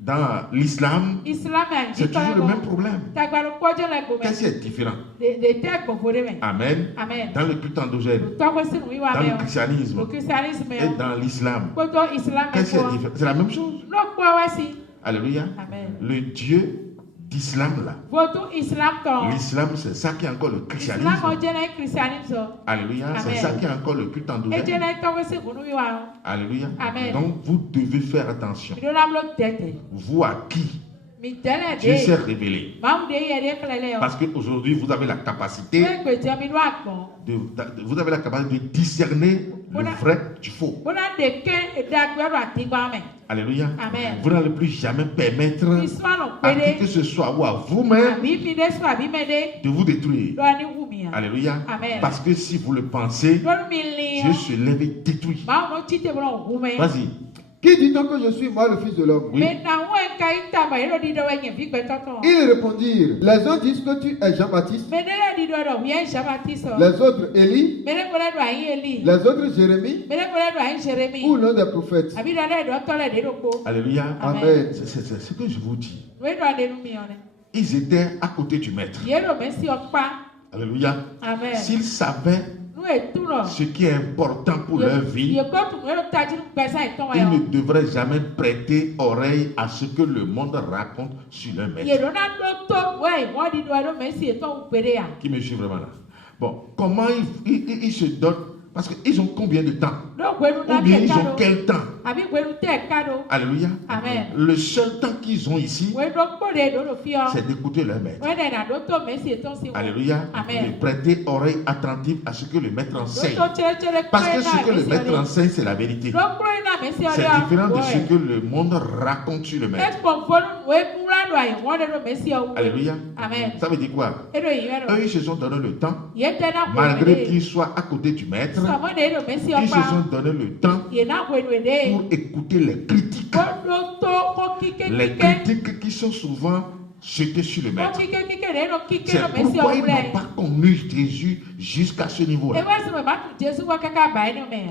dans l'islam, c'est toujours le même problème. Qu'est-ce qui est différent? Amen. Dans le culte endogène, dans le christianisme et dans l'islam, qu'est-ce qui est différent? C'est la même chose. Alléluia. Le Dieu d'islam là. L'islam, c'est ça qui est encore le christianisme. Alléluia. C'est ça qui est encore le culte endogène. Alléluia. Donc vous devez faire attention. Vous à qui Dieu s'est révélé. Parce qu'aujourd'hui, vous avez la capacité de discerner le vrai du faux. Alléluia. Vous n'allez plus jamais permettre à qui que ce soit ou à vous-même de vous détruire. Alléluia. Parce que si vous le pensez, Dieu se lève et détruit. Vas-y. Qui dit-on que je suis, moi le Fils de l'homme? Oui. Ils répondirent, les uns disent que tu es Jean-Baptiste, les autres Élie, les autres Jérémie, ou l'un des prophètes. Alléluia. Amen. C'est ce que je vous dis. Ils étaient à côté du maître. Alléluia. S'ils savaient ce qui est important pour leur vie, ils ne devraient jamais prêter oreille à ce que le monde raconte sur leur maître. Qui me suit vraiment là? Bon, comment ils se donnent? Parce qu'ils ont combien de temps? Ou bien ils ont quel temps? Alléluia. Amen. Le seul temps qu'ils ont ici, c'est d'écouter leur maître. Alléluia. Amen. De prêter oreille attentive à ce que le maître enseigne. Parce que ce que le maître enseigne, c'est la vérité. C'est différent de ce que le monde raconte sur le maître. Alléluia. Amen. Ça veut dire quoi? Eux, ils se sont donné le temps, malgré qu'ils soient à côté du maître, ils se sont donné le temps pour écouter les critiques. Les critiques qui sont souvent jetées sur le maître. C'est pourquoi ils n'ont pas connu Jésus jusqu'à ce niveau-là.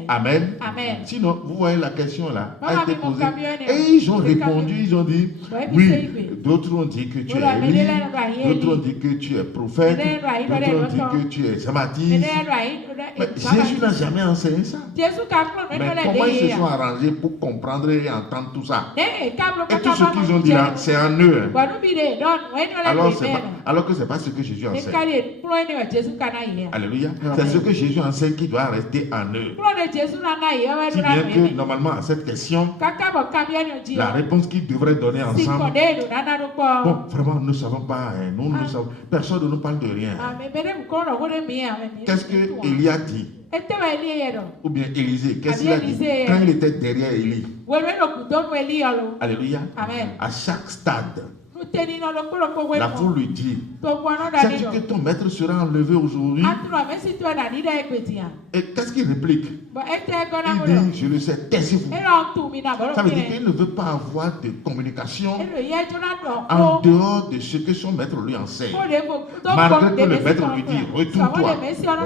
Amen. Amen. Sinon, vous voyez la question là, a été posée. Et ils ont répondu, ils ont dit, oui, d'autres ont dit que tu es Élie, d'autres ont dit que tu es prophète, d'autres ont dit que tu es Jean-Baptiste. Mais Jésus n'a jamais enseigné ça. Mais comment ils se sont arrangés pour comprendre et entendre tout ça? Et tout ce qu'ils ont dit là, c'est en eux. Alors que ce n'est pas ce que Jésus enseigne. Alléluia. C'est ce que Jésus enseigne qui doit rester en eux. Si bien que normalement à cette question, la réponse qu'ils devraient donner ensemble, bon, vraiment, nous ne savons pas, personne ne nous parle de rien. Qu'est-ce que Élie a dit? Ou bien Élisée, qu'est-ce qu'il a dit quand il était derrière Élie? Alléluia. Amen. À chaque stade, la foule lui dit, sais-tu que ton maître sera enlevé aujourd'hui? Et qu'est-ce qu'il réplique? Il dit, je le sais, taisez-vous. Ça veut dire qu'il ne veut pas avoir de communication en dehors de ce que son maître lui enseigne. Malgré que le maître lui dit, retourne-toi,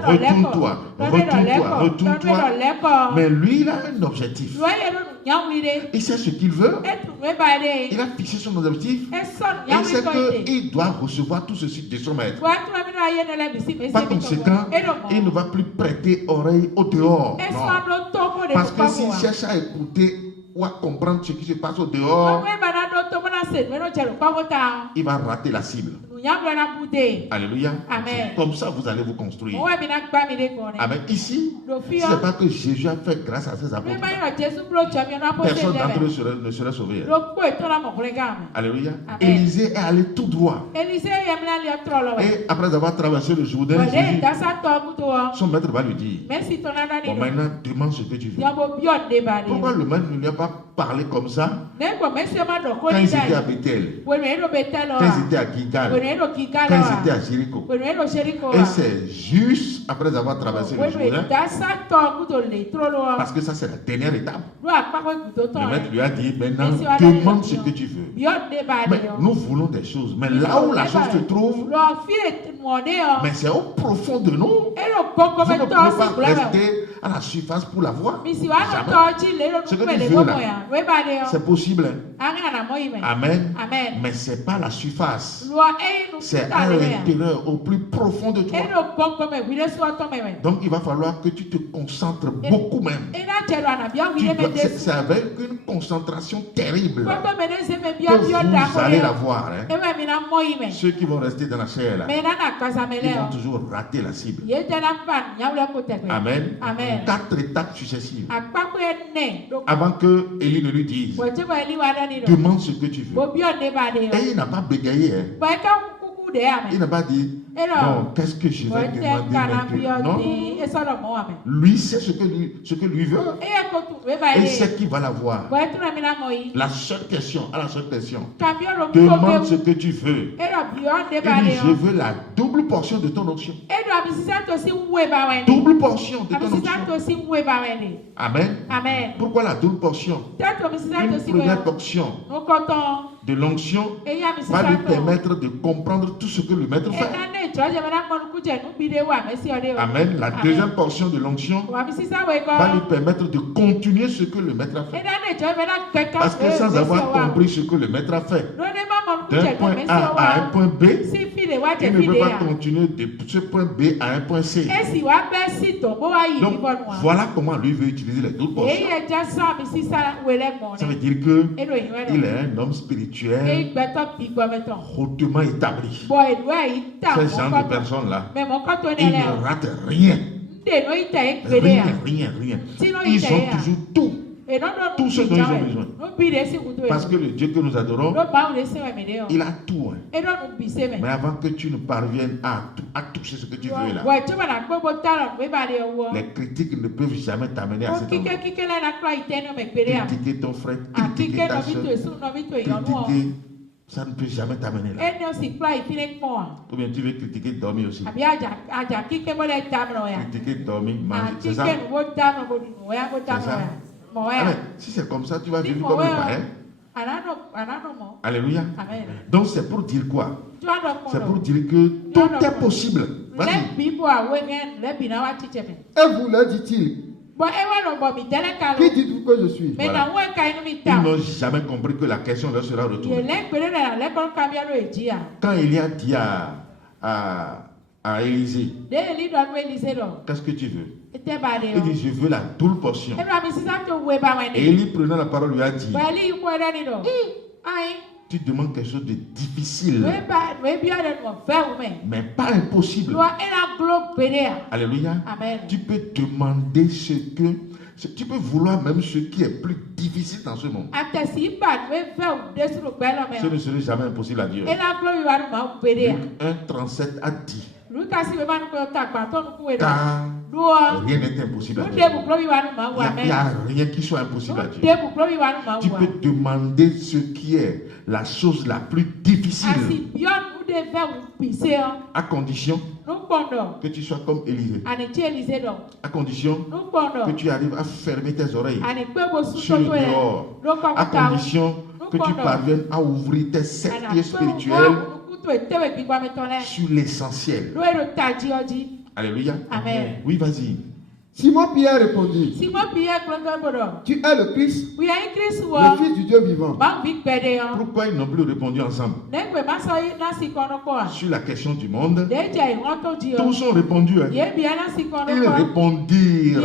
retourne-toi, retourne-toi, retourne-toi. Mais lui, il a un objectif. Il sait ce qu'il veut. Il a fixé son objectif. Et il sait qu'il doit recevoir tout ceci de son maître. Par conséquent, il ne va plus prêter oreille au dehors. Non. Parce que s'il cherche à écouter ou à comprendre ce qui se passe au dehors, il va rater la cible. Alléluia. Amen. Comme ça, vous allez vous construire. Amen. Ici, ce n'est pas que Jésus a fait grâce à ses apôtres. Personne d'entre eux ne serait sauvé. Alléluia. Élisée est allé tout droit. Et après avoir traversé le Jourdain, son maître va lui dire, bon, maintenant, demande ce que tu veux. Pourquoi le maître ne lui a pas parlé comme ça quand ils étaient à Bethel, quand ils étaient à Gilgal, quand ils étaient à Jéricho? Et c'est juste après avoir traversé le Jourdain, parce que ça c'est la dernière étape. Le maître lui a dit, maintenant demande ce que tu veux. Mais nous voulons des choses, mais là où la chose se trouve, mais c'est au profond de nous. Vous ne pouvez pas rester à la surface pour la voir. Ce que tu veux là, c'est possible. Amen. Mais ce n'est pas la surface. C'est à l'intérieur, au plus profond de toi. Donc il va falloir que tu te concentres beaucoup même. C'est avec une concentration terrible que vous allez la voir. Ceux qui vont rester dans la chair là, ils vont toujours rater la cible. Amen. 4 étapes successives avant que Élie ne lui dise, demande ce que tu veux. Et il n'a pas bégayé. Il n'a pas dit, bon, qu'est-ce que je vais demander maintenant? Non. Lui sait ce que lui veut. Et il sait qu'il va l'avoir. La seule question, demande ce que tu veux. Il dit, je veux la double portion de ton onction. Double portion de ton onction. Amen. Pourquoi la double portion? Une première portion de l'onction va lui permettre de comprendre tout ce que le maître fait. Amen. La deuxième portion de l'onction va lui permettre de continuer ce que le maître a fait. Parce que sans avoir compris ce que le maître a fait, d'un point A à un point B, Il ne peut pas continuer de ce point B à un point C. Donc, voilà comment lui veut utiliser les 12 portions. Ça veut dire qu'il est un homme spirituel hautement établi. Ce genre de personnes-là, ils ne ratent rien. Rien. Ils ont toujours tout. Tout ce dont ils ont besoin. Parce que le Dieu que nous adorons, il a tout. Mais avant que tu ne parviennes à toucher ce que tu veux là, les critiques ne peuvent jamais t'amener à cet endroit. Critiquer ton frère, critiquer ta soeur, critiquer, ça ne peut jamais t'amener là. Ou bien tu veux critiquer dormir aussi. Critiquer dormir, manger, c'est ça? C'est ça? Amen. Si c'est comme ça, tu vas vivre comme un païen. Alléluia. Amen. Donc c'est pour dire quoi? C'est pour dire que tout est possible. Vas-y. Et vous, leur dit-il, qui dites-vous que je suis? Voilà. Ils n'ont jamais compris que la question leur sera retournée. Quand il y a dit à Élisée, qu'est-ce que tu veux? Il dit, je veux la double portion. Et Élie, prenant la parole, lui a dit, tu demandes quelque chose de difficile, mais pas impossible. Alléluia. Amen. Tu peux demander tu peux vouloir même ce qui est plus difficile dans ce monde. Ce ne serait jamais impossible à Dieu. Luc 1:37 a dit, car rien n'est impossible à Dieu. Il n'y a rien qui soit impossible à Dieu. Tu peux demander ce qui est la chose la plus difficile, à condition que tu sois comme Élisée, à condition que tu arrives à fermer tes oreilles sur le dehors, à condition que tu parviennes à ouvrir tes 7 pieds spirituels sur l'essentiel. Alléluia. Amen. Oui, vas-y. Simon Pierre répondit, tu es le Christ, le Fils du Dieu vivant. Pourquoi ils n'ont plus répondu ensemble? Sur la question du monde, tous ont répondu. Ils répondirent.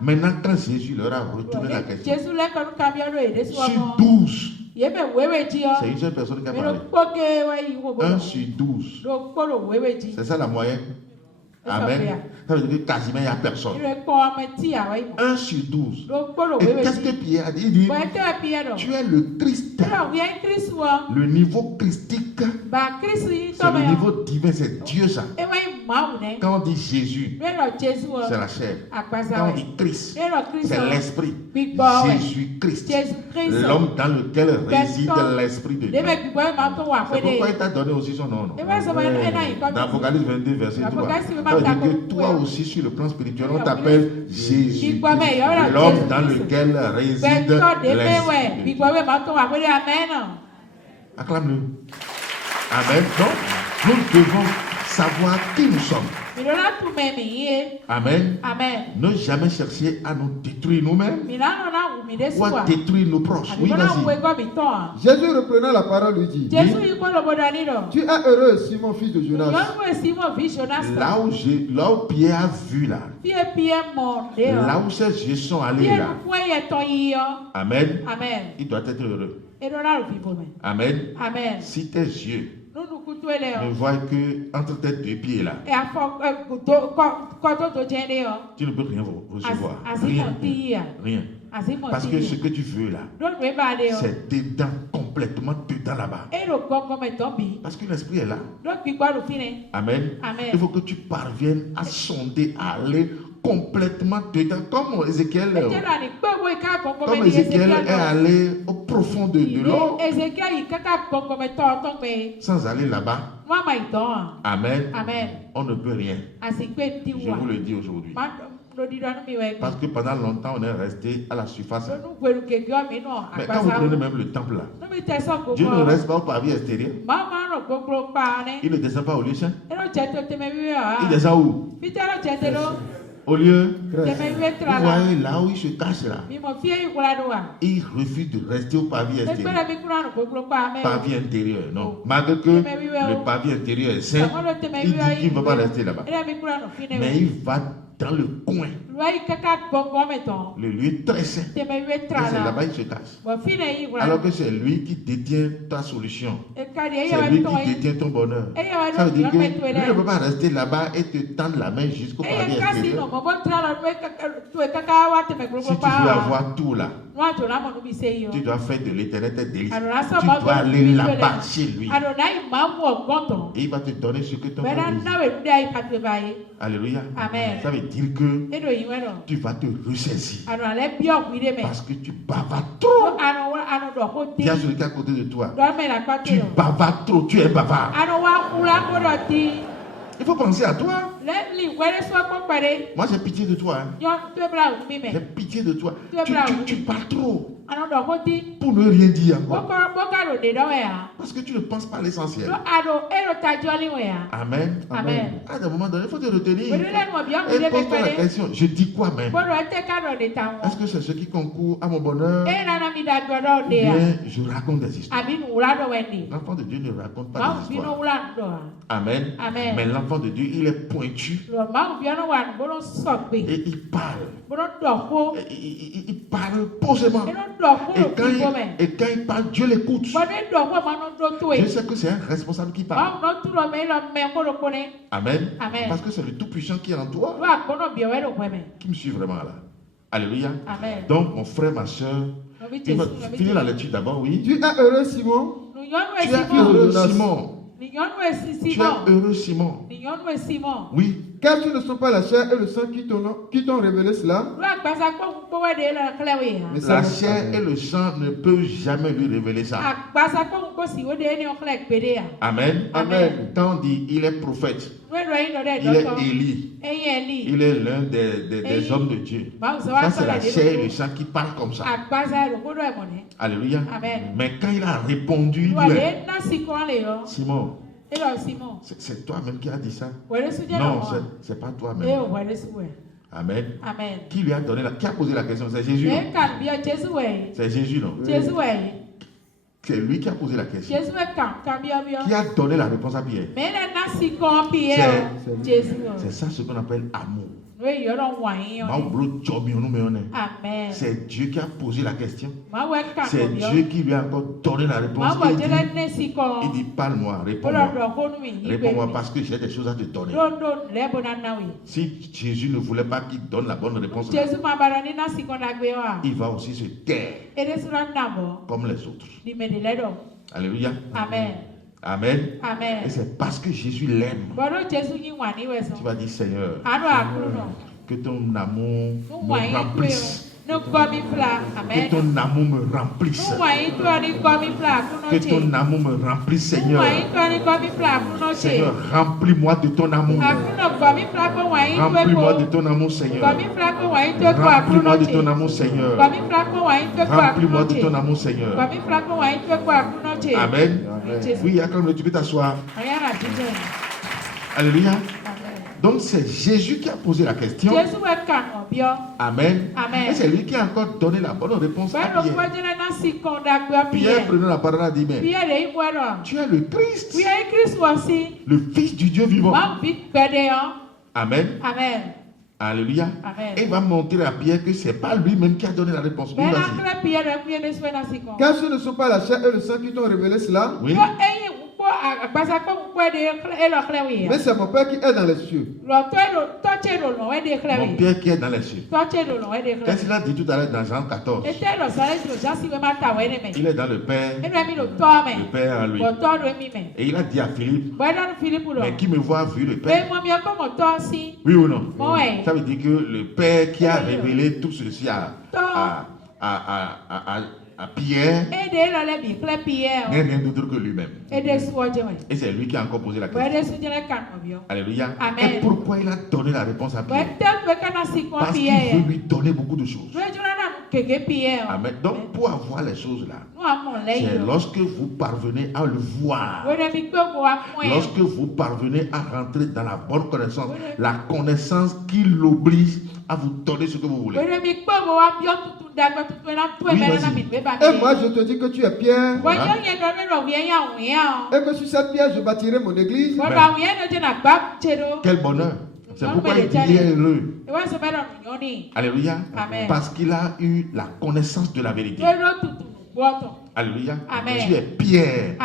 Maintenant, quand Jésus leur a retourné la question, sur 12, c'est une seule personne qui a parlé. 1 sur 12. C'est ça la moyenne? Amen. Ça veut dire que quasiment il n'y a personne. 1 sur 12. Et qu'est-ce que Pierre a dit? Il dit, tu es le Christ. Le niveau christique, c'est le niveau divin, c'est Dieu ça. Quand on dit Jésus, c'est la chair. Quand on dit Christ, c'est l'esprit. Jésus-Christ, l'homme dans lequel réside l'esprit de Dieu. C'est pourquoi il t'a donné aussi son nom. Dans Apocalypse 22, verset 3. Ça veut dire que toi aussi, sur le plan spirituel, on t'appelle Jésus, l'homme dans lequel réside l'esprit. Acclame-le. Amen. Donc, nous devons savoir qui nous sommes. Amen. Ne jamais chercher à nous détruire nous-mêmes ou à détruire nos proches. Oui, vas-y. Jésus reprenant la parole lui dit, tu es heureux, Simon, fils de Jonas. Là où Pierre a vu là, là où ces yeux sont allés là, Amen. Il doit être heureux. Amen. Si tes yeux ne voient que entre tes deux pieds là, tu ne peux rien recevoir. Rien. Parce que ce que tu veux là, c'est dedans, complètement dedans là-bas. Parce que l'esprit est là. Amen. Il faut que tu parviennes à sonder, à aller complètement dedans, comme Ézéchiel est allé au profond de l'eau sans aller là-bas. Amen. On ne peut rien. Je vous le dis aujourd'hui. Parce que pendant longtemps, on est resté à la surface. Mais quand vous prenez même le temple là, Dieu ne reste pas au pavé extérieur. Il ne descend pas au lieu saint. Il descend où? Au lieu, vous voyez là où il se cache là, il refuse de rester au pavé extérieur. Pavé intérieur, non. Malgré que le pavé intérieur est sain, il dit qu'il ne va pas rester là-bas. Mais il va dans le coin. Le lieu est très sain. Et c'est là-bas qu'il se cache. Alors que c'est lui qui détient ta solution. C'est lui qui détient ton bonheur. Ça veut dire que lui ne peut pas rester là-bas et te tendre la main jusqu'au pavé extérieur. Si tu veux avoir tout là, tu dois faire de l'éternel tes délices. Tu dois aller là-bas chez lui. Et il va te donner ce que ton cœur désire. Alléluia. Amen. Ça veut dire que tu vas te ressaisir. Parce que tu bavardes trop. Dis à celui qui est à côté de toi. Tu bavardes trop, tu es bavard. Il faut penser à toi. Moi j'ai pitié de toi. J'ai pitié de toi. Tu parles trop. Pour ne rien dire encore. Parce que tu ne penses pas à l'essentiel. Amen. Amen. À un moment donné, il faut te retenir. Et pose-toi la question, je dis quoi même? Est-ce que c'est ce qui concourt à mon bonheur? Ou bien je raconte des histoires? L'enfant de Dieu ne raconte pas des histoires. Amen. Mais l'enfant de Dieu, il est pointu. Et il parle. Il parle posément. Et quand il parle, Dieu l'écoute. Je sais que c'est un responsable qui parle. Amen. Parce que c'est le Tout-Puissant qui est en toi. Qui me suit vraiment là. Alléluia. Amen. Donc, mon frère, ma soeur, il va finir la lecture d'abord, oui. Tu es heureux, Simon. Tu es heureux, Simon. Tu es heureux, Simon. Oui. Car ce ne sont pas la chair et le sang qui t'ont révélé cela. Mais la chair et le sang ne peuvent jamais lui révéler ça. Amen. Quand on dit il est prophète, il est Élie. Il est l'un des hommes de Dieu. Ça, c'est la chair et le sang qui parlent comme ça. Alléluia. Mais quand il a répondu, il dit Simon, c'est toi-même qui as dit ça. Non, c'est pas toi-même. Amen. Qui lui a donné qui a posé la question? C'est Jésus. C'est Jésus, non? C'est lui qui a posé la question. Qui a donné la réponse à Pierre? C'est ça ce qu'on appelle amour. Amen. C'est Dieu qui a posé la question. C'est Dieu qui lui a encore donné la réponse. Il dit parle-moi, réponds-moi. Réponds-moi parce que j'ai des choses à te donner. Si Jésus ne voulait pas qu'il donne la bonne réponse, il va aussi se taire comme les autres. Alléluia. Amen. Et c'est parce que Jésus l'aime. Tu vas dire Seigneur, que ton amour me remplisse. Que ton amour me remplisse. Que ton amour me remplisse, Seigneur. Seigneur, remplis-moi de ton amour. Remplis-moi de ton amour, Seigneur. Remplis-moi de ton amour, Seigneur. Remplis-moi de ton amour, Seigneur. Amen. Oui, acclame-le, tu peux t'asseoir. Alléluia. Donc c'est Jésus qui a posé la question. Amen. Et c'est lui qui a encore donné la bonne réponse à Pierre. Pierre prenant la parole a dit, mais tu es le Christ, le Fils du Dieu vivant. Amen. Alléluia. Et il va montrer à Pierre que ce n'est pas lui-même qui a donné la réponse. Car ce ne sont pas la chair et le sang qui t'ont révélé cela. Oui. Mais c'est mon Père qui est dans les cieux. Mon Père qui est dans les cieux. Qu'est-ce qu'il a dit tout à l'heure dans Jean 14? Il est dans le Père. Le Père en lui. Et il a dit à Philippe, mais qui me voit a vu le Père. Oui ou non? Ça veut dire que le Père qui a révélé tout ceci à Pierre n'est rien d'autre que lui-même. Et c'est lui qui a encore posé la question. Alléluia. Et pourquoi il a donné la réponse à Pierre? Parce qu'il veut lui donner beaucoup de choses. Amen. Donc, pour avoir les choses là, c'est lorsque vous parvenez à le voir, lorsque vous parvenez à rentrer dans la bonne connaissance, la connaissance qui l'oblige à vous donner ce que vous voulez. Oui, et moi je te dis que tu es pierre. Voilà. Et que sur cette pierre je bâtirai mon église. Quel bonheur. C'est pourquoi il est heureux. Alléluia. Amen. Parce qu'il a eu la connaissance de la vérité. Alléluia. Amen. Tu es pierre.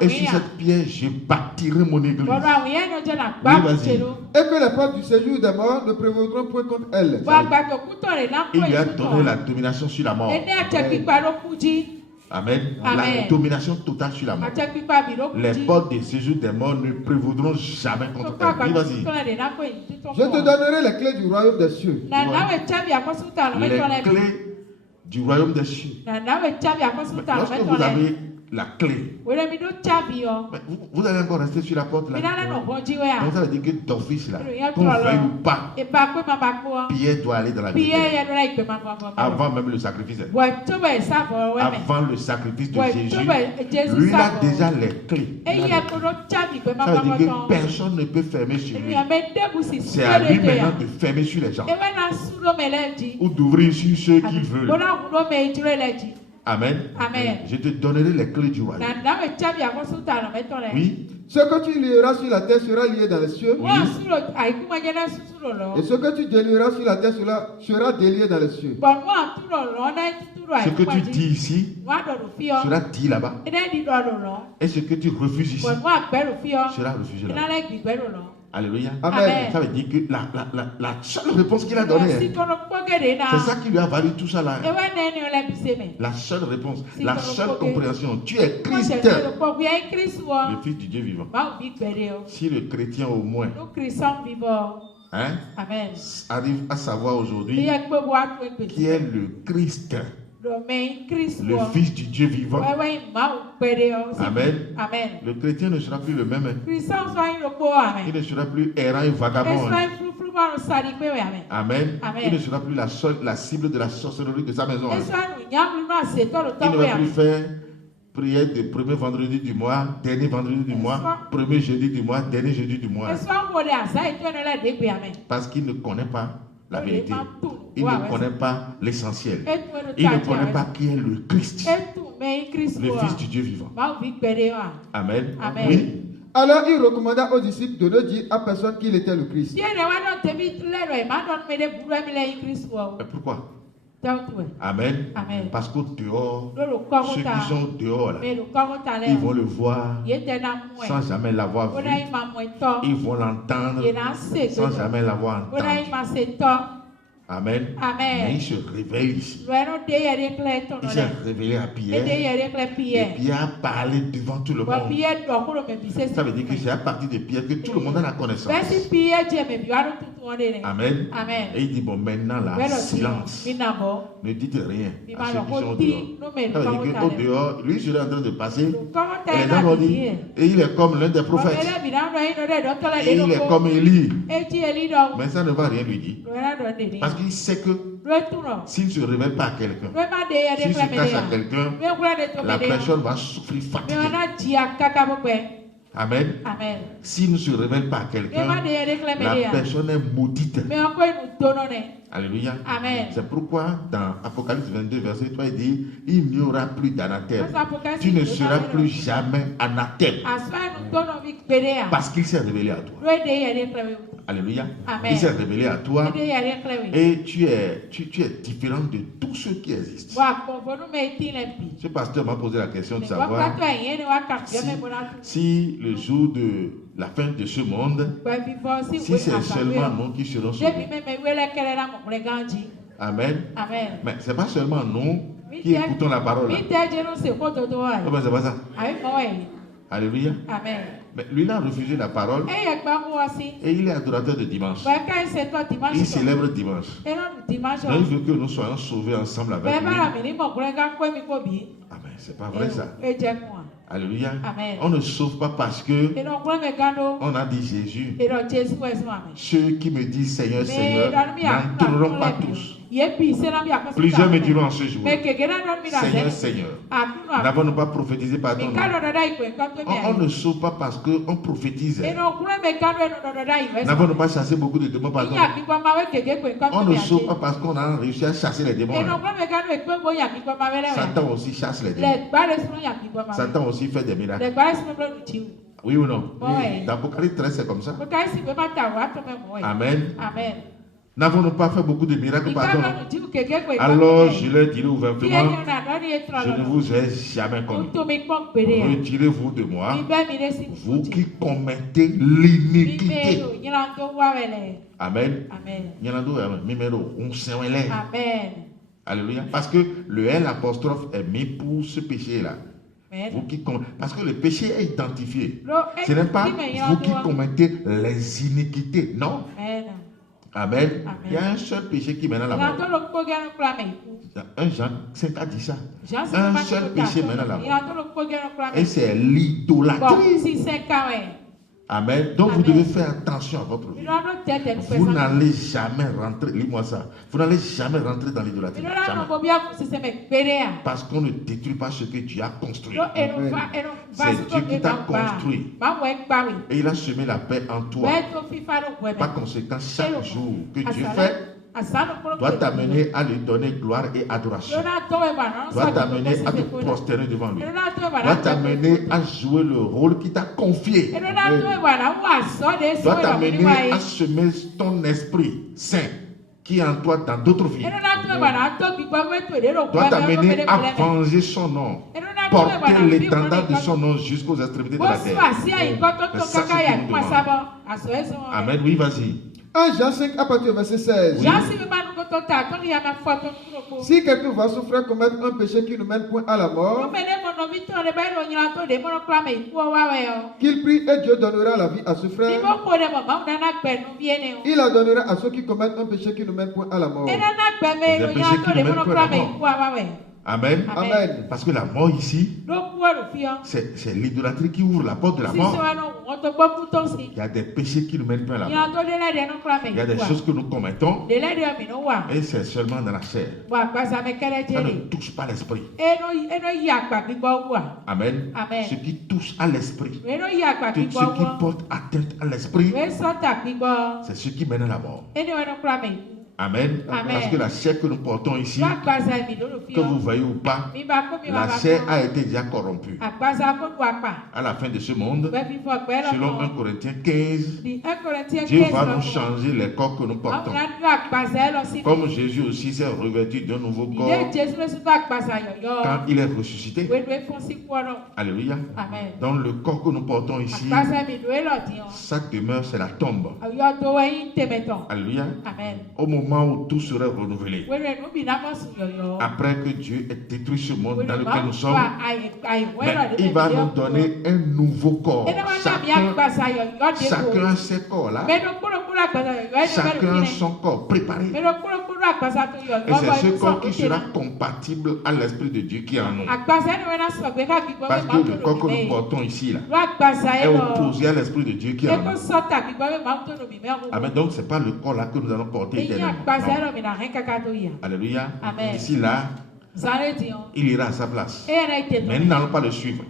Et sur cette pierre, je bâtirai mon église. Oui, vas-y. Et que les portes du séjour des morts ne prévaudront point contre elle. Il lui a donné la domination sur la mort. Amen. La domination totale sur la mort. Les portes du séjour des morts ne prévaudront jamais contre elle. Oui, vas-y. Je te donnerai les clés du royaume des cieux. Les clés du royaume des cieux. Lorsque vous avez la clé, vous allez encore rester sur la porte là. Donc ça veut dire que d'office là, qu'on veuille ou pas, Pierre doit aller dans la vérité. Avant même le sacrifice. Avant le sacrifice de Jésus, lui a déjà les clés. Ça veut dire que personne ne peut fermer sur lui. C'est à lui maintenant de fermer sur les gens ou d'ouvrir sur ceux qu'il veut. Amen. Amen. Je te donnerai les clés du royaume. Oui. Ce que tu lieras sur la terre sera lié dans les cieux. Oui. Et ce que tu délieras sur la terre sera délié dans les cieux. Ce que tu dis ici sera dit là-bas. Et ce que tu refuses ici sera refusé là-bas. Alléluia. Amen. Ça veut dire que la seule réponse qu'il a donnée, c'est ça qui lui a valu tout ça là. La seule réponse, la seule compréhension. Tu es Christ, le Fils du Dieu vivant. Si le chrétien au moins arrive à savoir aujourd'hui qui est le Christ, le Fils du Dieu vivant. Amen. Le chrétien ne sera plus le même. Il ne sera plus errant et vagabond. Amen. Il ne sera plus la cible de la sorcellerie de sa maison. Il ne va plus faire prière de premier vendredi du mois, dernier vendredi du mois, premier jeudi du mois, dernier jeudi du mois. Parce qu'il ne connaît pas la vérité. Il ne connaît pas l'essentiel. Il ne connaît pas qui est le Christ, le Fils du Dieu vivant. Amen. Oui. Alors il recommanda aux disciples de ne dire à personne qu'il était le Christ. Mais pourquoi? Amen. Parce qu'au dehors, ceux qui sont dehors, là, ils vont le voir sans jamais l'avoir vu. Ils vont l'entendre sans jamais l'avoir entendu. Amen. Mais il se réveille ici. Il s'est révélé à Pierre. Et Pierre a parlé devant tout le monde. Ça veut dire que c'est à partir de Pierre que tout le monde a la connaissance. Amen. Et il dit, bon, maintenant là, silence. Ne dites rien à ceux qui sont dehors. Ça veut dire qu'au dehors, lui, je suis en train de passer. Et les gens vont dire, et il est comme l'un des prophètes. Et il est comme Élie. Mais ça ne va rien lui dire. Parce qu'il sait que s'il ne se révèle pas à quelqu'un, s'il se cache à quelqu'un, la personne va souffrir fatigue. Amen. S'il ne se révèle pas à quelqu'un, la personne est maudite. Alléluia. C'est pourquoi dans Apocalypse 22, verset 3, il dit, il n'y aura plus d'anathème. Tu ne seras plus jamais anathème. Parce qu'il s'est révélé à toi. Alléluia. Il s'est révélé à toi. Et tu es différent de tous ceux qui existent. Ce pasteur m'a posé la question de savoir si le jour de la fin de ce monde, si c'est seulement nous qui serons sauvés. Amen. Mais ce n'est pas seulement nous qui écoutons la parole. C'est pas ça. Alléluia. Mais lui, il a refusé la parole et il est adorateur de dimanche. Il célèbre dimanche. Donc il veut que nous soyons sauvés ensemble avec lui. Amen. C'est pas vrai ça. Alléluia. On ne sauve pas parce que on a dit Jésus. Ceux qui me disent Seigneur, Seigneur, n'entreront pas tous. Plusieurs me diront en ce jour, Seigneur, Seigneur, n'avons-nous pas prophétisé par ton nom? On ne sauve pas parce qu'on prophétise. N'avons-nous pas chassé beaucoup de démons par ton nom? On ne sauve pas parce qu'on a réussi à chasser les démons. Satan aussi chasse les démons. Satan aussi fait des miracles. Oui ou non? Dans Apocalypse 13, c'est comme ça. Amen. N'avons-nous pas fait beaucoup de miracles par ton nom? Alors je leur dirai ouvertement, je ne vous ai jamais connu. Retirez-vous de moi, vous qui commettez l'iniquité. Amen. Amen. Alléluia. Parce que le L apostrophe est mis pour ce péché-là. Vous qui parce que le péché est identifié. Ce n'est pas vous qui commettez les iniquités. Non. Amen. Il y a un seul péché qui mène à la mort. 1 Jean 5 a dit ça. Un seul péché mène à la mort. Et c'est l'idolâtrie. Amen. Donc vous devez faire attention à votre vie. Vous n'allez jamais rentrer, lis-moi ça, vous n'allez jamais rentrer dans l'idolâtrie. Parce qu'on ne détruit pas ce que Dieu a construit. C'est Dieu qui t'a construit. Et il a semé la paix en toi. Par conséquent, chaque jour que Dieu fait, doit t'amener à lui donner gloire et adoration. Doit t'amener à te prosterner devant lui. Doit t'amener à jouer le rôle qu'il t'a confié. Doit t'amener à semer ton esprit saint qui est en toi dans d'autres vies. Doit t'amener à venger son nom. Porter l'étendard de son nom jusqu'aux extrémités de la terre. C'est ça qui nous demande. Amen, oui, vas-y. 1 Jean 5 à partir du verset 16. Si quelqu'un va souffrir commettre un péché qui ne mène point à la mort, qu'il prie et Dieu donnera la vie à ce frère. Il la donnera à ceux qui commettent un péché qui ne mène point à la mort. Des péchés qui ne mènent point à la mort. Amen. Amen. Parce que la mort ici, c'est l'idolâtrie qui ouvre la porte de la mort. Il y a des péchés qui nous mènent pas à la mort. Il y a des choses que nous commettons et c'est seulement dans la chair. Ça ne touche pas l'esprit. Amen. Ce qui touche à l'esprit, ce qui porte atteinte à l'esprit, c'est ce qui mène à la mort. Amen. Parce que la chair que nous portons ici, que vous voyez ou pas, la chair a été déjà corrompue. À la fin de ce monde, selon 1 Corinthiens 15, Dieu va nous changer les corps que nous portons. Comme Jésus aussi s'est revêtu d'un nouveau corps quand il est ressuscité. Alléluia. Dans le corps que nous portons ici, sa demeure, c'est la tombe. Alléluia. Au moment où tout serait renouvelé. Après que Dieu ait détruit ce monde dans lequel nous sommes, il va nous donner un nouveau corps. Chacun ses corps là. Chacun son corps préparé. Et c'est ce corps qui sera compatible à l'Esprit de Dieu qui est en nous. Parce que le corps que nous portons ici là est opposé à l'Esprit de Dieu qui est en nous. Amen. Donc ce n'est pas le corps là que nous allons porter éternellement. Alléluia. Ici là, il ira à sa place. Mais nous n'allons pas le suivre.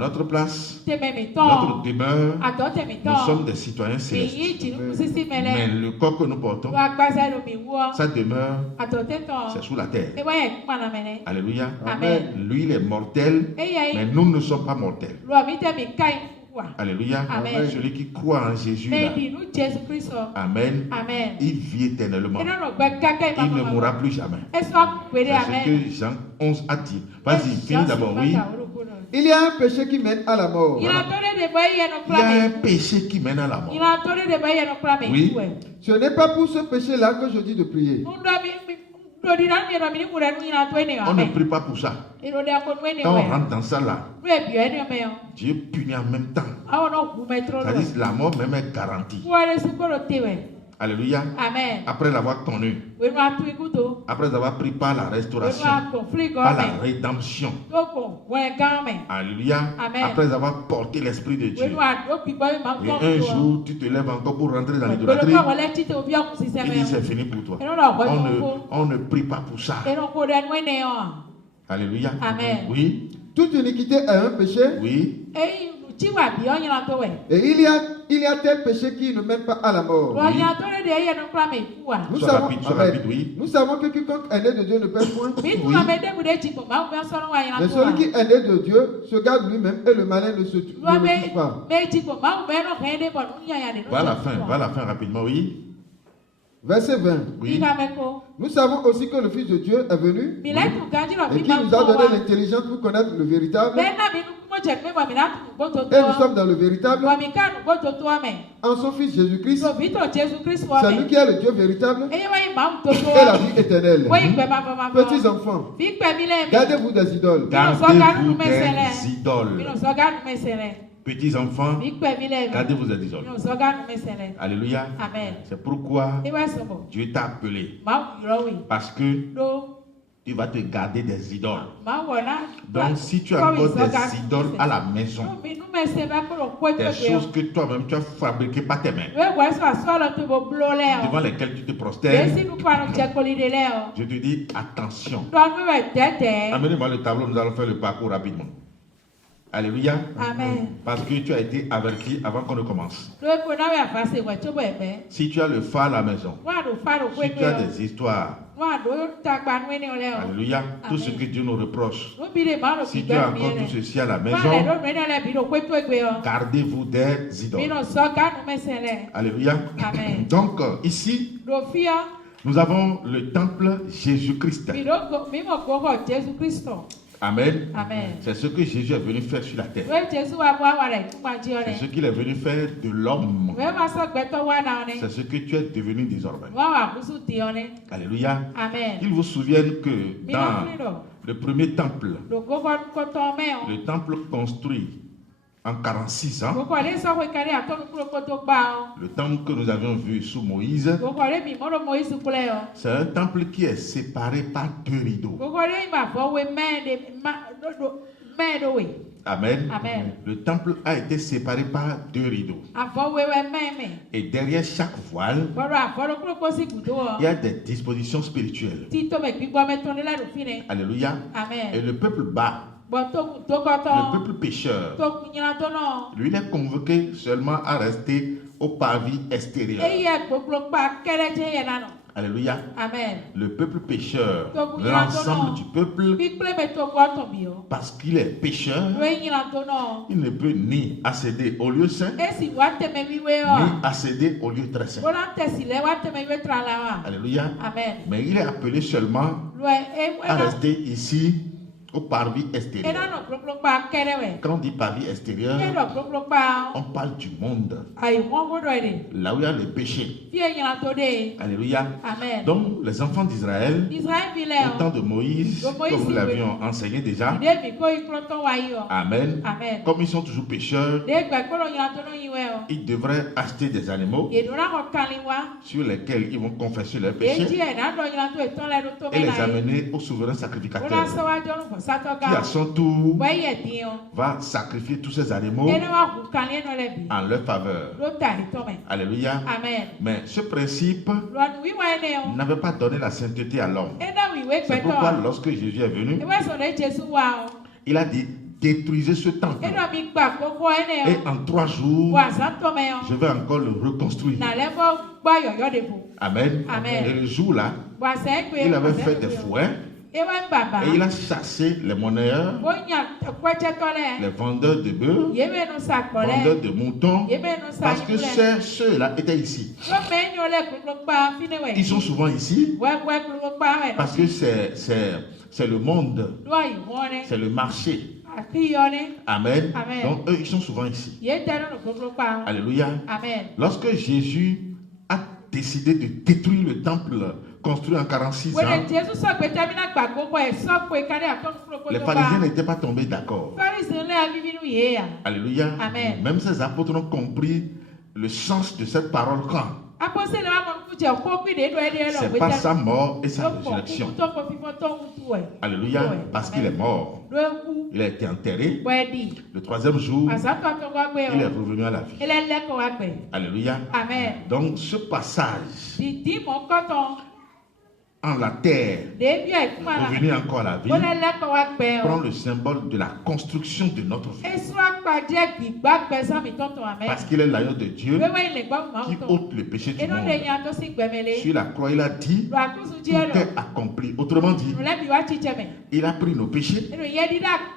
Notre place, notre demeure, nous sommes des citoyens célestes. Mais le corps que nous portons, sa demeure, c'est sous la terre. Alléluia. Lui, il est mortel, mais nous ne sommes pas mortels. Alléluia. Amen. Celui qui croit en Jésus, là, Amen. Il vit éternellement. Il ne mourra plus jamais. C'est ce que Jean 11 a dit. Vas-y, finis d'abord, oui. Il y a un péché qui mène à la mort. Voilà. Il y a un péché qui mène à la mort. Oui. Ce n'est pas pour ce péché-là que je dis de prier. On ne prie pas pour ça. Quand on rentre dans ça là, Dieu punit en même temps. C'est-à-dire la mort même est garantie. Alléluia. Amen. Après l'avoir connu. Après avoir pris par la restauration. Par la rédemption. Alléluia. Amen. Après avoir porté l'Esprit de Dieu. Et un jour, tu te lèves encore pour rentrer dans l'idolâtrie. Il dit c'est fini pour toi. On ne prie pas pour ça. Alléluia. Amen. Oui. Toute iniquité est un péché. Oui. Et il y a tel péché qui ne mène pas à la mort. Oui. Nous savons que quiconque est né de Dieu ne pêche point. Oui. Mais celui qui est né de Dieu se garde lui-même et le malin ne se touche pas. Va à la fin rapidement, oui. Verset 20. Oui. Nous savons aussi que le Fils de Dieu est venu et qui nous a donné l'intelligence pour connaître le véritable. Et nous sommes dans le véritable en son Fils Jésus-Christ. C'est lui qui est le Dieu véritable et la vie éternelle. Petits enfants, gardez-vous des idoles. Gardez-vous des idoles. Petits enfants, gardez-vous des idoles. Alléluia. C'est pourquoi Dieu t'a appelé. Parce que tu vas te garder des idoles. Donc si tu as encore des idoles à la maison, des choses que toi-même tu as fabriquées par tes mains, devant lesquelles tu te prosternes, je te dis attention. Amenez-moi le tableau, nous allons faire le parcours rapidement. Alléluia. Amen. Parce que tu as été averti avant qu'on ne commence. Si tu as le phare à la maison, si tu as des histoires, alléluia, tout ce que Dieu nous reproche, si tu as encore tout ceci à la maison, gardez-vous des idoles. Alléluia. Amen. Donc ici, nous avons le temple Jésus-Christ. Amen. Amen. C'est ce que Jésus est venu faire sur la terre. C'est ce qu'il est venu faire de l'homme. C'est ce que tu es devenu désormais. Alléluia. Amen. Qu'ils vous souviennent que dans le premier temple, le temple construit en 46 ans, le temple que nous avions vu sous Moïse, c'est un temple qui est séparé par deux rideaux. Amen. Amen. Le temple a été séparé par deux rideaux. Et derrière chaque voile, il y a des dispositions spirituelles. Alléluia. Amen. Et le peuple bas, le peuple pécheur, lui il est convoqué seulement à rester au parvis extérieur. Alléluia. Amen. Le peuple pécheur, l'ensemble du peuple, parce qu'il est pécheur, il ne peut ni accéder au lieu saint, ni accéder au lieu très saint. Alléluia. Amen. Mais il est appelé seulement à rester ici au parvis extérieur. Quand on dit parvis extérieur, on parle du monde. Là où il y a le péché. Alléluia. Amen. Donc, les enfants d'Israël, au temps de Moïse, comme nous l'avions enseigné déjà, Amen. Amen. Comme ils sont toujours pécheurs, ils devraient acheter des animaux sur lesquels ils vont confesser leurs péchés et les amener au souverain sacrificateur, qui à son tour va sacrifier tous ces animaux en leur faveur. Alléluia. Amen. Mais ce principe n'avait pas donné la sainteté à l'homme. C'est pourquoi lorsque Jésus est venu, il a dit: détruisez ce temple et en 3 jours je vais encore le reconstruire. Amen. Amen. Et le jour là, il avait fait des fouets et il a chassé les monnayeurs, les vendeurs de bœufs, vendeurs de moutons, parce que ceux-là étaient ici. Ils sont souvent ici parce que c'est le monde, c'est le marché. Amen. Amen. Donc eux, ils sont souvent ici. Alléluia. Amen. Lorsque Jésus a décidé de détruire le temple construit en 46 ans, les pharisiens n'étaient pas tombés d'accord. Alléluia. Amen. Même ces apôtres ont compris le sens de cette parole quand C'est pas sa mort et sa résurrection. Alléluia, parce qu'il est mort. Il a été enterré. Le troisième jour, il est revenu à la vie. Alléluia. Donc ce passage en la terre, revenu encore à la vie, prend le symbole de la construction de notre vie. Parce qu'il est l'agneau de Dieu qui ôte le péché du monde. Sur la croix, il a dit, tout est accompli. Autrement dit, il a pris nos péchés,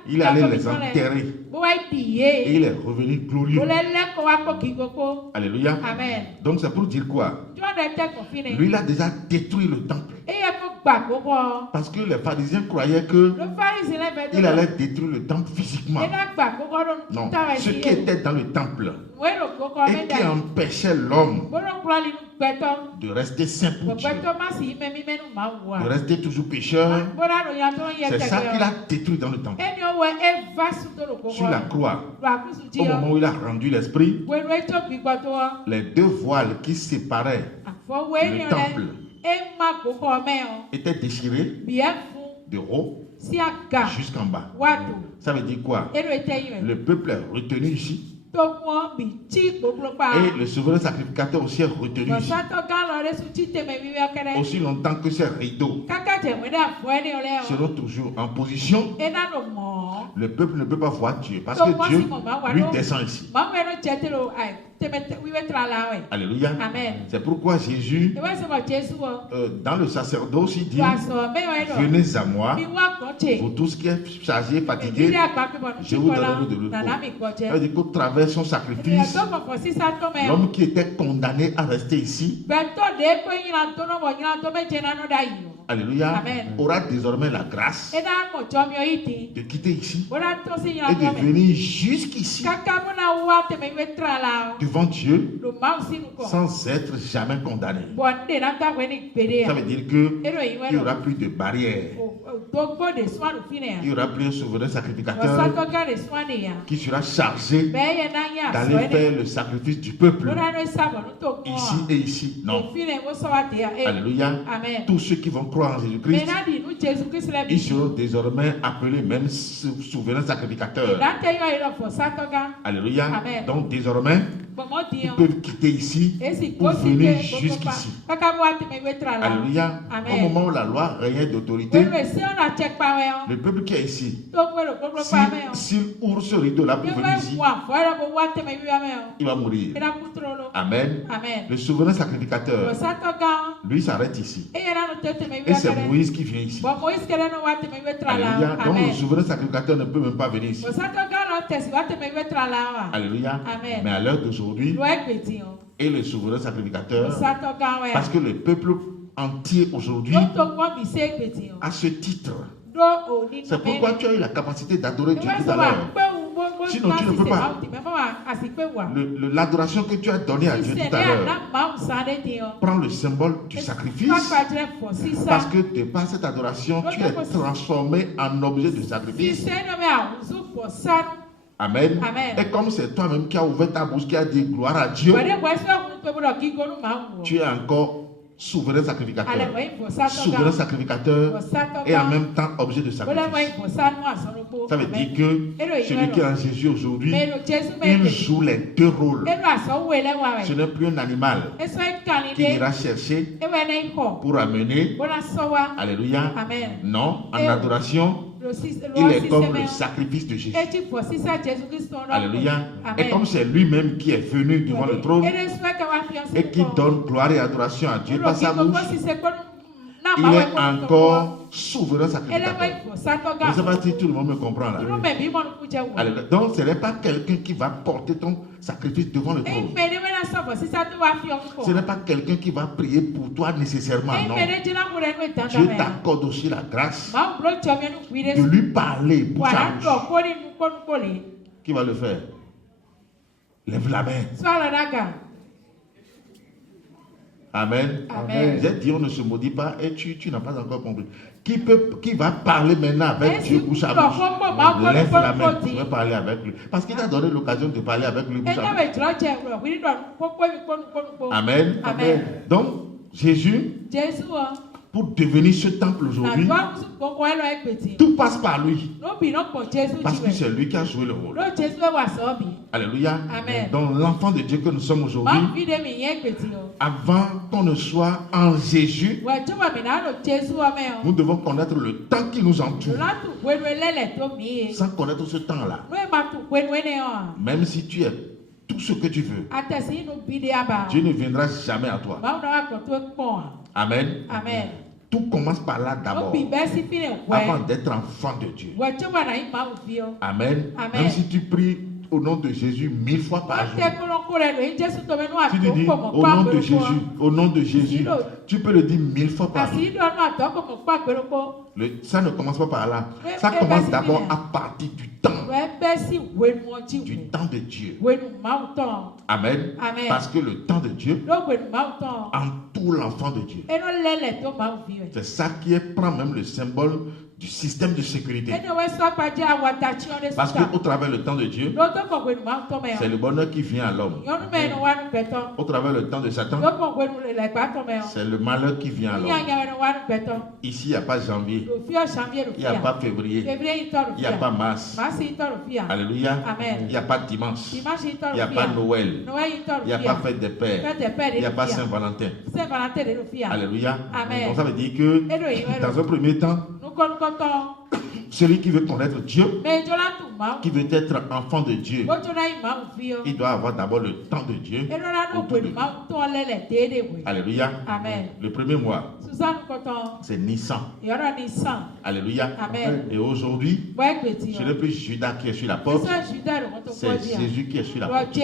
il est allé les enterrer et il est revenu glorieux. Alléluia. Donc c'est pour dire quoi? Lui, il a déjà détruit le temple. Parce que les pharisiens croyaient que il allait détruire le temple physiquement. Non, ce qui était dans le temple et qui empêchait l'homme de rester saint pour Dieu, de rester toujours pécheur, c'est ça qu'il a détruit dans le temple. Sur la croix, au moment où il a rendu l'esprit, les deux voiles qui séparaient le temple étaient déchirés de haut jusqu'en bas. Ça veut dire quoi? Le peuple est retenu ici. Et le souverain sacrificateur aussi est retenu ici. Aussi longtemps que ces rideaux seront toujours en position, le peuple ne peut pas voir Dieu. Parce que Dieu lui descend ici. Alléluia. C'est pourquoi Jésus, dans le sacerdoce, il dit, venez à moi, vous tous qui êtes chargés, fatigués, je vous donnerai de repos. C'est-à-dire qu'au travers de son sacrifice, l'homme qui était condamné à rester ici, alléluia, aura désormais la grâce de quitter ici et de venir jusqu'ici devant Dieu sans être jamais condamné. Ça veut dire qu'il n'y aura plus de barrières. Il n'y aura plus un souverain sacrificateur qui sera chargé d'aller faire le sacrifice du peuple ici et ici. Non. Alléluia. Tous ceux qui vont croire en Jésus-Christ, ils seront désormais appelés même souverains sacrificateurs. Alléluia. Donc désormais, ils peuvent quitter ici pour venir jusqu'ici. Alléluia. Au moment où la loi régnait d'autorité, le peuple qui est ici, s'il ouvre ce rideau-là pour venir ici, il va mourir. Amen. Le souverain sacrificateur, lui, s'arrête ici. Et c'est Moïse qui vient ici. Alléluia. Donc le souverain sacrificateur ne peut même pas venir ici. Alléluia. Mais à l'heure d'aujourd'hui, et le souverain sacrificateur, parce que le peuple entier aujourd'hui a ce titre. C'est pourquoi tu as eu la capacité d'adorer Dieu tout à l'heure. Sinon tu ne peux pas. L'adoration que tu as donnée à Dieu tout à l'heure prend le symbole du sacrifice. Parce que de par cette adoration, tu es transformé en objet de sacrifice. Amen. Et comme c'est toi-même qui as ouvert ta bouche, qui a dit gloire à Dieu, tu es encore souverain sacrificateur. Souverain sacrificateur et en même temps objet de sacrifice. Ça veut dire que celui qui est en Jésus aujourd'hui, il joue les deux rôles. Ce n'est plus un animal qui ira chercher pour amener. Alléluia. Non, en adoration, il est comme le sacrifice de Jésus. Alléluia. Et comme c'est lui-même qui est venu devant le trône et qui donne gloire et adoration à Dieu par sa bouche, il est encore souverain sacrificateur. Je ne sais pas si tout le monde me comprend là. Alléluia. Donc ce n'est pas quelqu'un qui va porter ton sacrifice devant le trône. Ce n'est pas quelqu'un qui va prier pour toi nécessairement, non. Dieu t'accorde aussi la grâce de lui parler bouche à bouche. Qui va le faire? Lève la main. Amen. J'ai dit, on ne se maudit pas et tu n'as pas encore compris. Qui va parler maintenant avec Dieu bouche à bouche? Lève la main, tu veux parler avec lui. Parce qu'il t'a donné l'occasion de parler avec lui bouche à bouche. Amen. Donc, Jésus, pour devenir ce temple aujourd'hui, tout passe par lui. Parce que c'est lui qui a joué le rôle. Alléluia. Donc l'enfant de Dieu que nous sommes aujourd'hui, avant qu'on ne soit en Jésus, nous devons connaître le temps qui nous entoure. Sans connaître ce temps-là, même si tu es tout ce que tu veux, Dieu ne viendra jamais à toi. Amen. Tout commence par là d'abord, avant d'être enfant de Dieu. Amen. Même si tu pries au nom de Jésus 1000 fois par jour, tu te dis au nom de Jésus, tu peux le dire 1000 fois par jour. Ça ne commence pas par là. Ça commence d'abord à partir du temps. Du temps de Dieu. Amen. Parce que le temps de Dieu entoure l'enfant de Dieu. C'est ça qui prend même le symbole du système de sécurité. Parce qu'au travers le temps de Dieu, c'est le bonheur qui vient à l'homme. Au travers le temps de Satan, c'est le malheur qui vient à l'homme. Ici, il n'y a pas janvier, il n'y a pas février, il n'y a pas mars. Alléluia. Il n'y a pas dimanche, il n'y a pas Noël, il n'y a pas fête des pères, il n'y a pas Saint-Valentin. Alléluia. Donc ça veut dire que dans un premier temps, celui qui veut connaître Dieu, qui veut être enfant de Dieu, il doit avoir d'abord le temps de Dieu. Alléluia. Le premier mois, c'est Nissan. Alléluia. Et aujourd'hui, ce n'est plus Judas qui est sur la porte, c'est Jésus qui est sur la porte.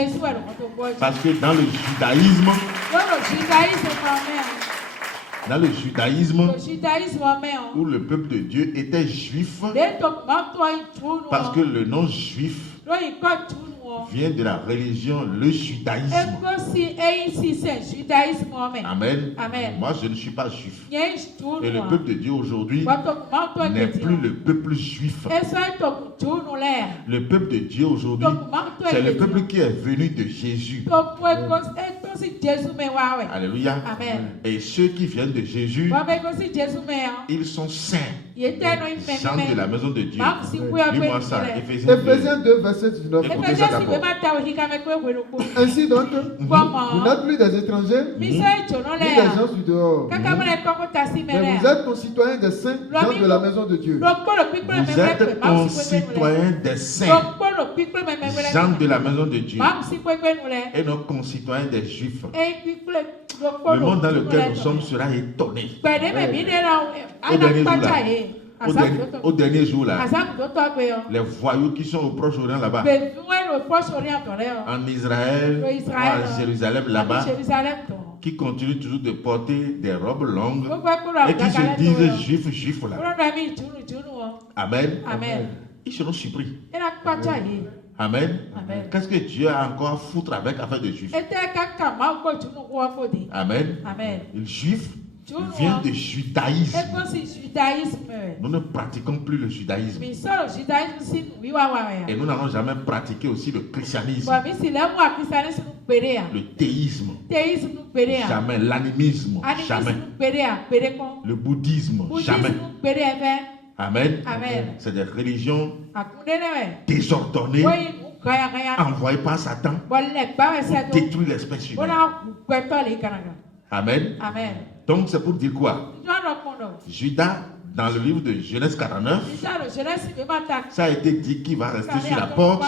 Parce que dans le judaïsme, où le peuple de Dieu était juif, parce que le nom juif vient de la religion, le judaïsme. Amen. Moi, je ne suis pas juif. Et le peuple de Dieu aujourd'hui n'est plus le peuple juif. Le peuple de Dieu aujourd'hui, c'est le peuple qui est venu de Jésus. Alléluia. Et ceux qui viennent de Jésus, ils sont saints. Gens de la maison de Dieu. Dis-moi ça. Éphésiens 2, verset 19. Ainsi donc, vous n'êtes plus des étrangers, ni des gens du dehors. Mais vous êtes concitoyens des saints, gens de la maison de Dieu. Vous êtes concitoyens des saints, gens de la maison de Dieu, et nos concitoyens des Juifs. Le monde dans lequel nous sommes sera étonné. Au dernier jour là, les voyous qui sont au Proche-Orient là-bas, en Israël, en Jérusalem là-bas, qui continuent toujours de porter des robes longues et qui se disent juifs là. Amen. Ils seront surpris. Amen. Qu'est-ce que Dieu a encore à foutre avec affaire de juifs? Amen. Le juif vient de judaïsme. Nous ne pratiquons plus le judaïsme. Et nous n'allons jamais pratiquer aussi le christianisme. Le théisme. Jamais. L'animisme. Jamais. Le bouddhisme. Jamais. Amen. C'est des religions désordonnées, envoyées par Satan pour détruire l'espèce humaine. Amen. Donc c'est pour dire quoi? Judas, dans le livre de Genèse 49, ça a été dit qu'il va rester sur la porte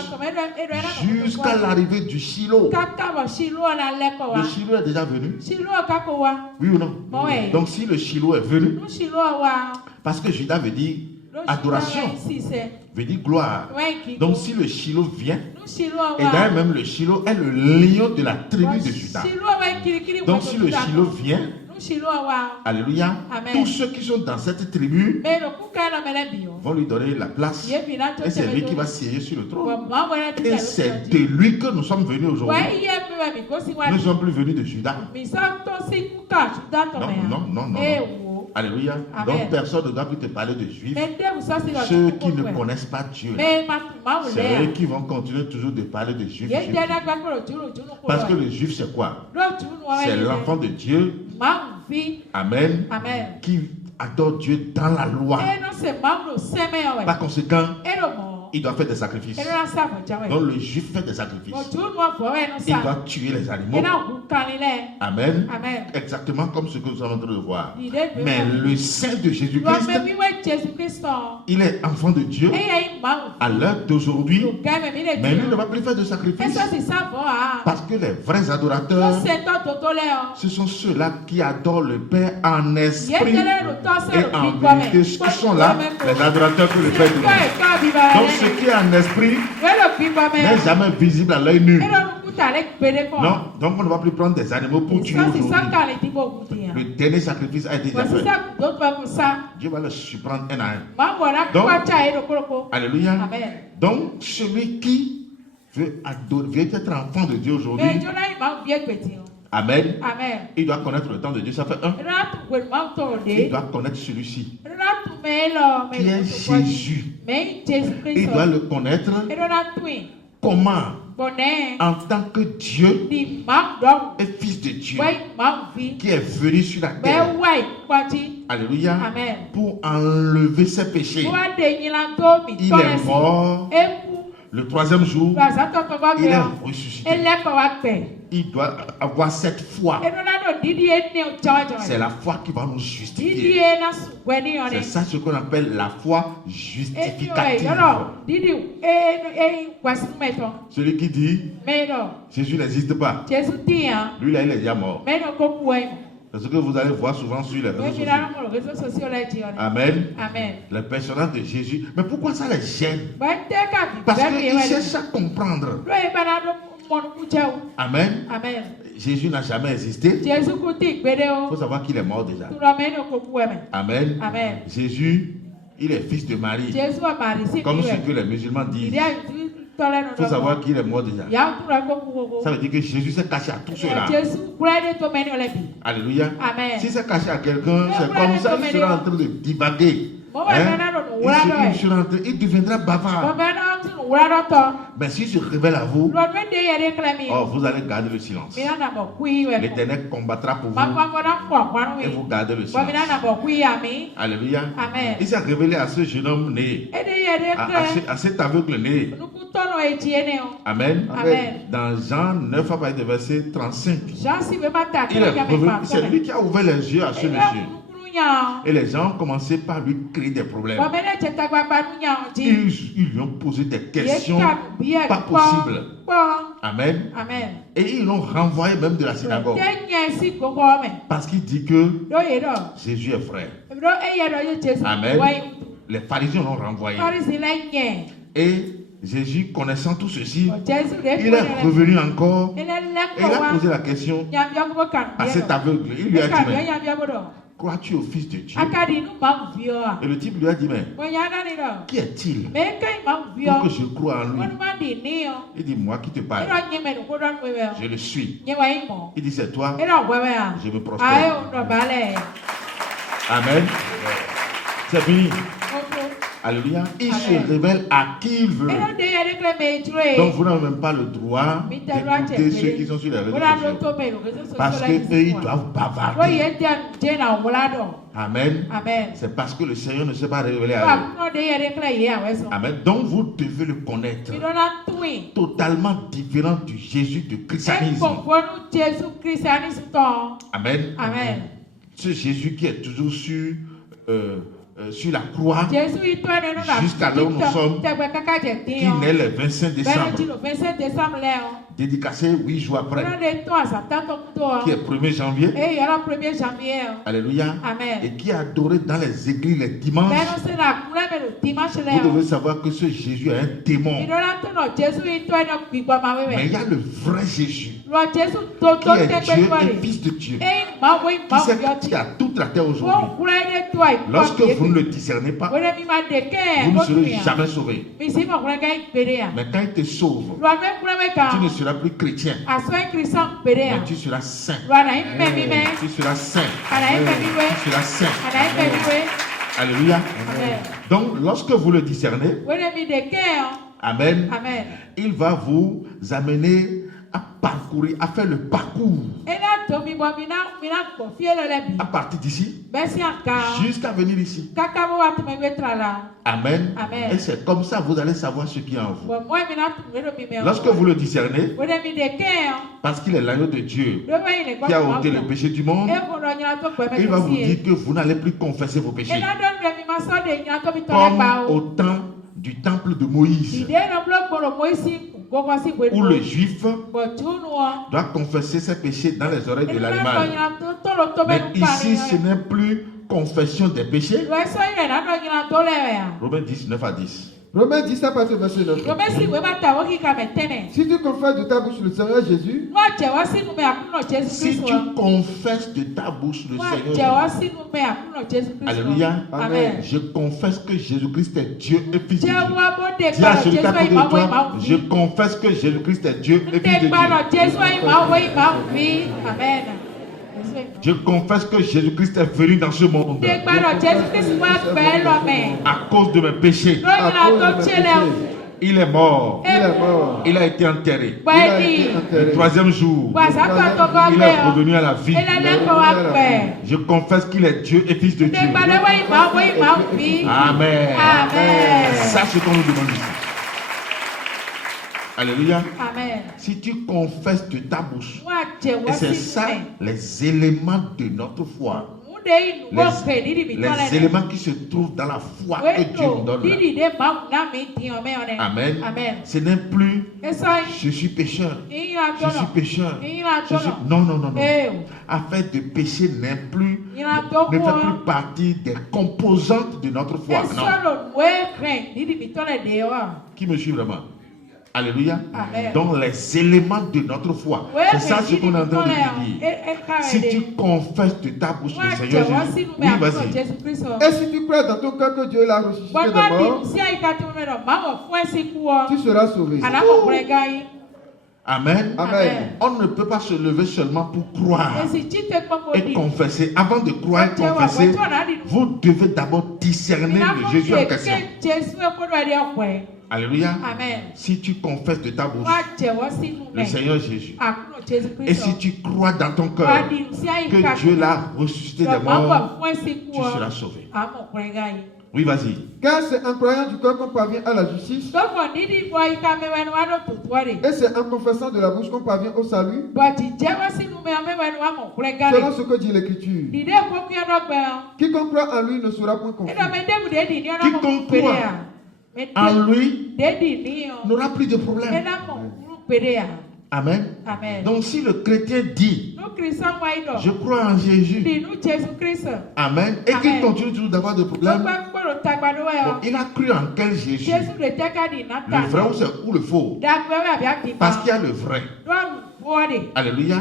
jusqu'à l'arrivée du Shiloh. Le Shiloh est déjà venu? Oui ou non? Donc si le Shiloh est venu, parce que Judas veut dire adoration, veut dire gloire. Donc si le Shiloh vient, et d'ailleurs même le Shiloh est le lion de la tribu de Judas. Donc si le Shiloh vient, Alléluia. Tous ceux qui sont dans cette tribu vont lui donner la place. Et c'est lui qui va siéger sur le trône. Et c'est de lui que nous sommes venus aujourd'hui. Nous ne sommes plus venus de Judas. Non. Alléluia. Amen. Donc personne ne doit plus te parler de juifs. Ceux qui ne connaissent pas Dieu, c'est eux qui vont continuer toujours de parler de juifs. Parce que le juif c'est quoi? C'est l'enfant de Dieu. Amen. Qui adore Dieu dans la loi. Par conséquent, il doit faire des sacrifices. Donc le juif fait des sacrifices. Il doit tuer les animaux. Amen. Exactement comme ce que nous sommes en train de voir. Mais le Saint de Jésus-Christ, il est enfant de Dieu à l'heure d'aujourd'hui. Mais il ne va plus faire de sacrifices. Parce que les vrais adorateurs, ce sont ceux-là qui adorent le Père en esprit et en vérité. Ceux qui sont là, les adorateurs que le Père demande. Donc ce qui est en esprit n'est jamais visible à l'œil nu. Non, donc on ne va plus prendre des animaux pour tuer aujourd'hui. Le dernier sacrifice a été déjà fait. Dieu va le surprendre un à un. Donc, alléluia. Donc, celui qui veut adorer, veut être enfant de Dieu aujourd'hui, amen. Il doit connaître le temps de Dieu. Ça fait un. Il doit connaître celui-ci qui est Jésus. Il doit le connaître. Comment? En tant que Dieu et Fils de Dieu qui est venu sur la terre. Alléluia. Pour enlever ses péchés. Il est mort. Le troisième jour, il est ressuscité. Il doit avoir cette foi. C'est la foi qui va nous justifier. C'est ça ce qu'on appelle la foi justificative. Celui qui dit Jésus n'existe pas. Lui là, il est déjà mort. C'est ce que vous allez voir souvent sur les réseaux sociaux. Amen. Le personnage de Jésus. Mais pourquoi ça les gêne? Parce qu'ils cherchent à comprendre. Amen. Jésus n'a jamais existé. Il faut savoir qu'il est mort déjà. Amen. Jésus, il est fils de Marie. Comme ce que les musulmans disent. Il faut savoir qu'il est mort déjà. Ça veut dire que Jésus s'est caché à tous ceux-là. Alléluia. Si c'est caché à quelqu'un, c'est comme ça qu'il sera en train de divaguer. Il deviendra bavard. Mais s'il se révèle à vous, vous allez garder le silence. L'Éternel combattra pour vous et vous gardez le silence. Alléluia. Il s'est révélé à ce jeune homme né, à cet aveugle né. Amen. Dans Jean 9, à partir du verset 35, c'est lui qui a ouvert les yeux à ce monsieur. Et les gens ont commencé par lui créer des problèmes. Ils lui ont posé des questions pas possibles. Amen. Et ils l'ont renvoyé même de la synagogue. Parce qu'il dit que Jésus est frère. Amen. Les pharisiens l'ont renvoyé. Et Jésus, connaissant tout ceci, il est revenu encore et il a posé la question à cet aveugle. Il lui a dit, mais crois-tu au Fils de Dieu? Et le type lui a dit, mais qui est-il pour que je croie en lui? Il dit, moi qui te parle, je le suis. Il dit, c'est toi, je me prosterne. Amen. C'est fini. Alléluia. Il se révèle à qui il veut. Donc vous n'avez même pas le droit d'écouter ceux qui sont sur les réseaux sociaux. Parce qu'eux, ils doivent bavarder. Amen. C'est parce que le Seigneur ne s'est pas révélé à eux. Amen. Donc vous devez le connaître. Totalement différent du Jésus de christianisme. Amen. Ce Jésus qui est toujours sur la croix jusqu'à là où nous sommes, qui naît le 25 décembre, dédicacé 8 jours après, qui est 1er janvier, alléluia, et qui est adoré dans les églises les dimanches. Vous devez savoir que ce Jésus est un démon, mais il y a le vrai Jésus qui est Dieu et Fils de Dieu, qui sait qui a toute la terre aujourd'hui, lorsque vous ne le discernez pas, vous ne serez jamais sauvé. Mais quand il te sauve, tu ne seras plus chrétien, mais tu seras saint. Tu seras saint. Tu seras saint. Alléluia. Donc, lorsque vous le discernez, Amen, il va vous amener à parcourir, à faire le parcours. À partir d'ici, jusqu'à venir ici. Amen. Et c'est comme ça que vous allez savoir ce qui est en vous. Lorsque vous le discernez, parce qu'il est l'agneau de Dieu qui a ôté le péché du monde, il va vous dire que vous n'allez plus confesser vos péchés. Comme au temps du temple de Moïse, où le juif doit confesser ses péchés dans les oreilles de l'animal. Mais ici, ce n'est plus confession des péchés. Romains 10, 9 à 10. Romains 10 à partir du verset 9. Si tu confesses de ta bouche le Seigneur Jésus, si tu confesses de ta bouche le Seigneur Jésus, Alléluia, Amen. Je confesse que Jésus-Christ est Dieu et Fils de Dieu. Dis à celui qui est à côté de toi, je confesse que Jésus-Christ est Dieu et Fils de Dieu. Amen. Je confesse que Jésus-Christ est venu dans ce monde à cause de mes péchés. Il est mort. Il a été enterré. Le troisième jour, il est revenu à la vie. Je confesse qu'il est Dieu et Fils de Dieu. Amen. C'est ce qu'on nous demande ici. Alléluia. Amen. Si tu confesses de ta bouche, et c'est ça les éléments de notre foi. Les éléments qui se trouvent dans la foi que Dieu nous donne là. Amen. Ce n'est plus je suis pécheur. Je suis pécheur. Non. Affaire de péché ne fait plus partie des composantes de notre foi. Non. Qui me suit vraiment? Alléluia. Amen. Donc les éléments de notre foi. C'est ça ce qu'on est en train de dire. Si tu confesses de ta bouche le Seigneur Jésus, oui, vas-y. Et si tu crois dans ton cœur que Dieu l'a ressuscité de mort, tu seras sauvé. Amen. On ne peut pas se lever seulement pour croire et confesser. Avant de croire et confesser, vous devez d'abord discerner le Jésus en question. Alléluia. Amen. Si tu confesses de ta bouche le Seigneur Jésus, et si tu crois dans ton cœur que Dieu l'a ressuscité des morts, tu seras sauvé. Oui, vas-y. Car c'est en croyant du cœur qu'on parvient à la justice, et c'est en confessant de la bouche qu'on parvient au salut, selon ce que dit l'Écriture. Quiconque croit en lui ne sera point confus. Quiconque croit en lui n'aura plus de problème. Amen. Donc si le chrétien dit je crois en Jésus, Amen, et qu'il continue toujours d'avoir des problèmes, il a cru en quel Jésus? Le vrai ou le faux? Parce qu'il y a le vrai. Alléluia.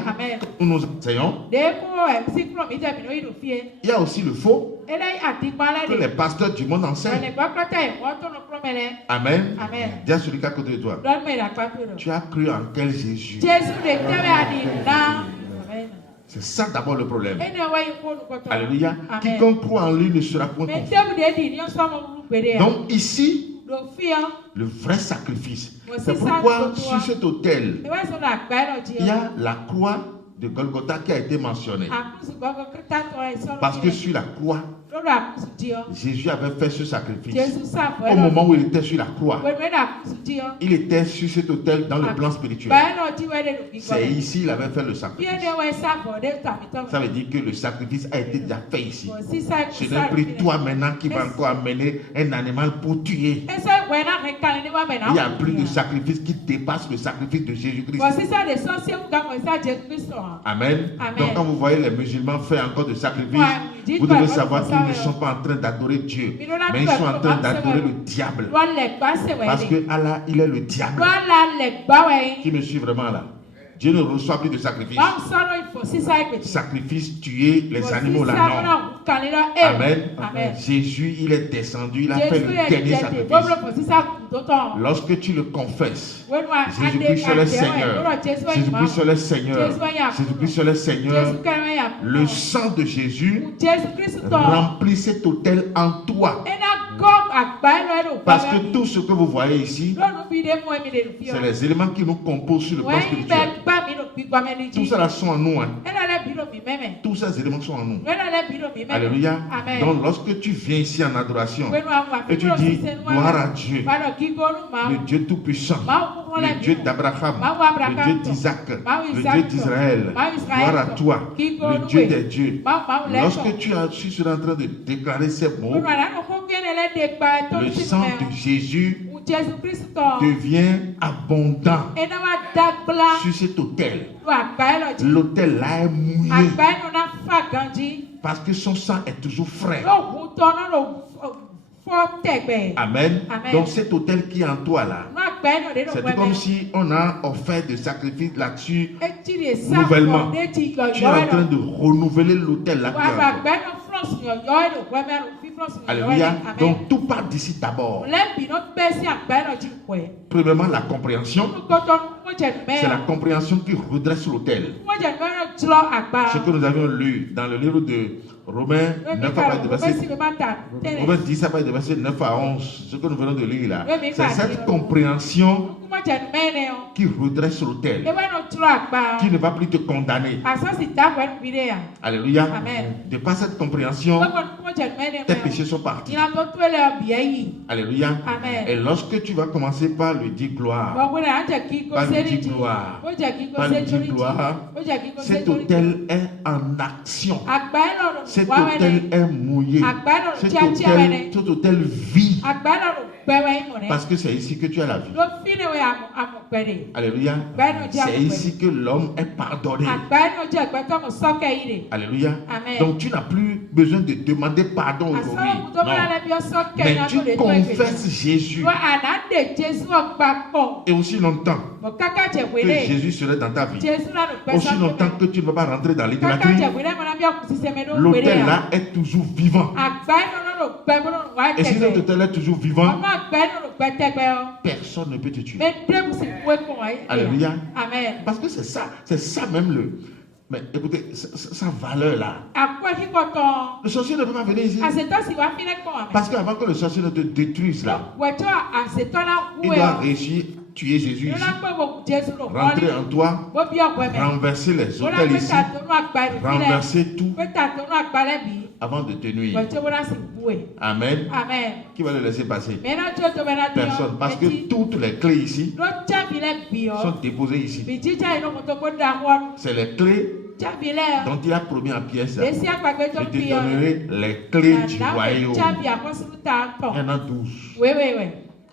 Nous nous enseignons. Il y a aussi le faux que les pasteurs du monde enseignent. Amen. Dis à celui qui est à côté de toi, tu as cru en quel Jésus? C'est ça d'abord le problème. Alléluia. Quiconque croit en lui ne sera point confus. Donc ici, le vrai sacrifice. C'est pourquoi sur cet autel, il y a la croix de Golgotha qui a été mentionnée. Parce que sur la croix, Jésus avait fait ce sacrifice. Au moment où il était sur la croix, il était sur cet autel dans le plan spirituel. C'est ici qu'il avait fait le sacrifice. Ça veut dire que le sacrifice a été déjà fait ici. Ce n'est plus toi maintenant qui vas encore amener un animal pour tuer. Il n'y a plus de sacrifice qui dépasse le sacrifice de Jésus-Christ. Amen. Donc quand vous voyez les musulmans faire encore de sacrifices, vous devez savoir qu'ils ne sont pas en train d'adorer Dieu, mais ils sont en train d'adorer le diable. Parce que Allah, il est le diable. Qui me suit vraiment là? Dieu ne reçoit plus de sacrifices. Sacrifice, tuer les animaux là, non. Amen. Jésus, il est descendu, il a fait le dernier sacrifice. Lorsque tu le confesses, Jésus-Christ est le Seigneur. Jésus-Christ est le Seigneur. Jésus-Christ est le Seigneur. Le sang de Jésus remplit cet autel en toi. Parce que tout ce que vous voyez ici, c'est les éléments qui nous composent sur le plan spirituel. Tout ça là sont en nous. Tous ces éléments sont en nous. Alléluia. Donc lorsque tu viens ici en adoration et tu dis gloire à Dieu, le Dieu tout-puissant, le Dieu d'Abraham, le Dieu d'Isaac, le Dieu d'Israël, gloire à toi, le Dieu des dieux. Lorsque tu es en train de déclarer ces mots, le sang de Jésus devient abondant sur cet autel. L'autel là est mouillé parce que son sang est toujours frais. Amen. Donc cet autel qui est en toi là, c'est comme si on a offert des sacrifices là-dessus nouvellement. Tu es en train de renouveler l'autel là qui est en toi. Alléluia. Donc tout part d'ici d'abord. Premièrement, la compréhension. C'est la compréhension qui redresse l'autel. Ce que nous avions lu dans le livre de Romains 9 à partir de verset Romains 10 à partir de verset 9 à 11. Ce que nous venons de lire là. C'est cette compréhension qui redresse l'autel, qui ne va plus te condamner. Alléluia. De par cette compréhension, tes péchés sont partis. Alléluia. Et lorsque tu vas commencer par lui dire gloire, par lui dire gloire, par lui dire gloire, cet autel est en action. Cet autel est mouillé. Cet autel vit. Parce que c'est ici que tu as la vie. Alléluia. C'est ici que l'homme est pardonné. Alléluia. Donc tu n'as plus besoin de demander pardon aujourd'hui. Mais tu confesses Jésus. Et aussi longtemps que Jésus serait dans ta vie, aussi longtemps que tu ne vas pas rentrer dans l'idolâtrie, l'autel là est toujours vivant. Et si cet autel est toujours vivant, personne ne peut te tuer. Alléluia. Parce que c'est ça même le... Mais écoutez, sa valeur là. Le sorcier ne peut pas venir ici. Parce qu'avant que le sorcier ne te détruise là, il doit réussir à tuer Jésus ici. Rentrer en toi, renverser les autels ici, renverser tout avant de te nuire. Amen. Qui va le laisser passer? Personne. Parce que toutes les clés ici sont déposées ici. C'est les clés dont il a promis à Pierre. Je te donnerai les clés du royaume. Il y en a 12.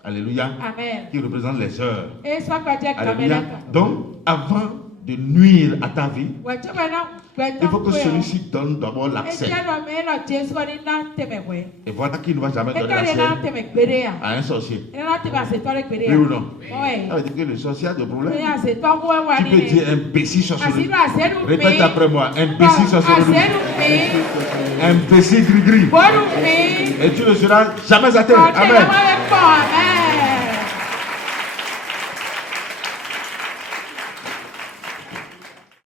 Alléluia. Qui représentent les heures. Alléluia. Donc, avant de nuire à ta vie, il faut que celui-ci donne d'abord l'accès. Et voilà qu'il ne va jamais donner l'accès à un sorcier. Oui ou non? Ça veut dire que le sorcier a des problèmes. Tu peux dire imbécile sorcellerie. Répète après moi. Imbécile sorcellerie. Imbécile gris-gris. Et tu ne seras jamais atteint. Amen.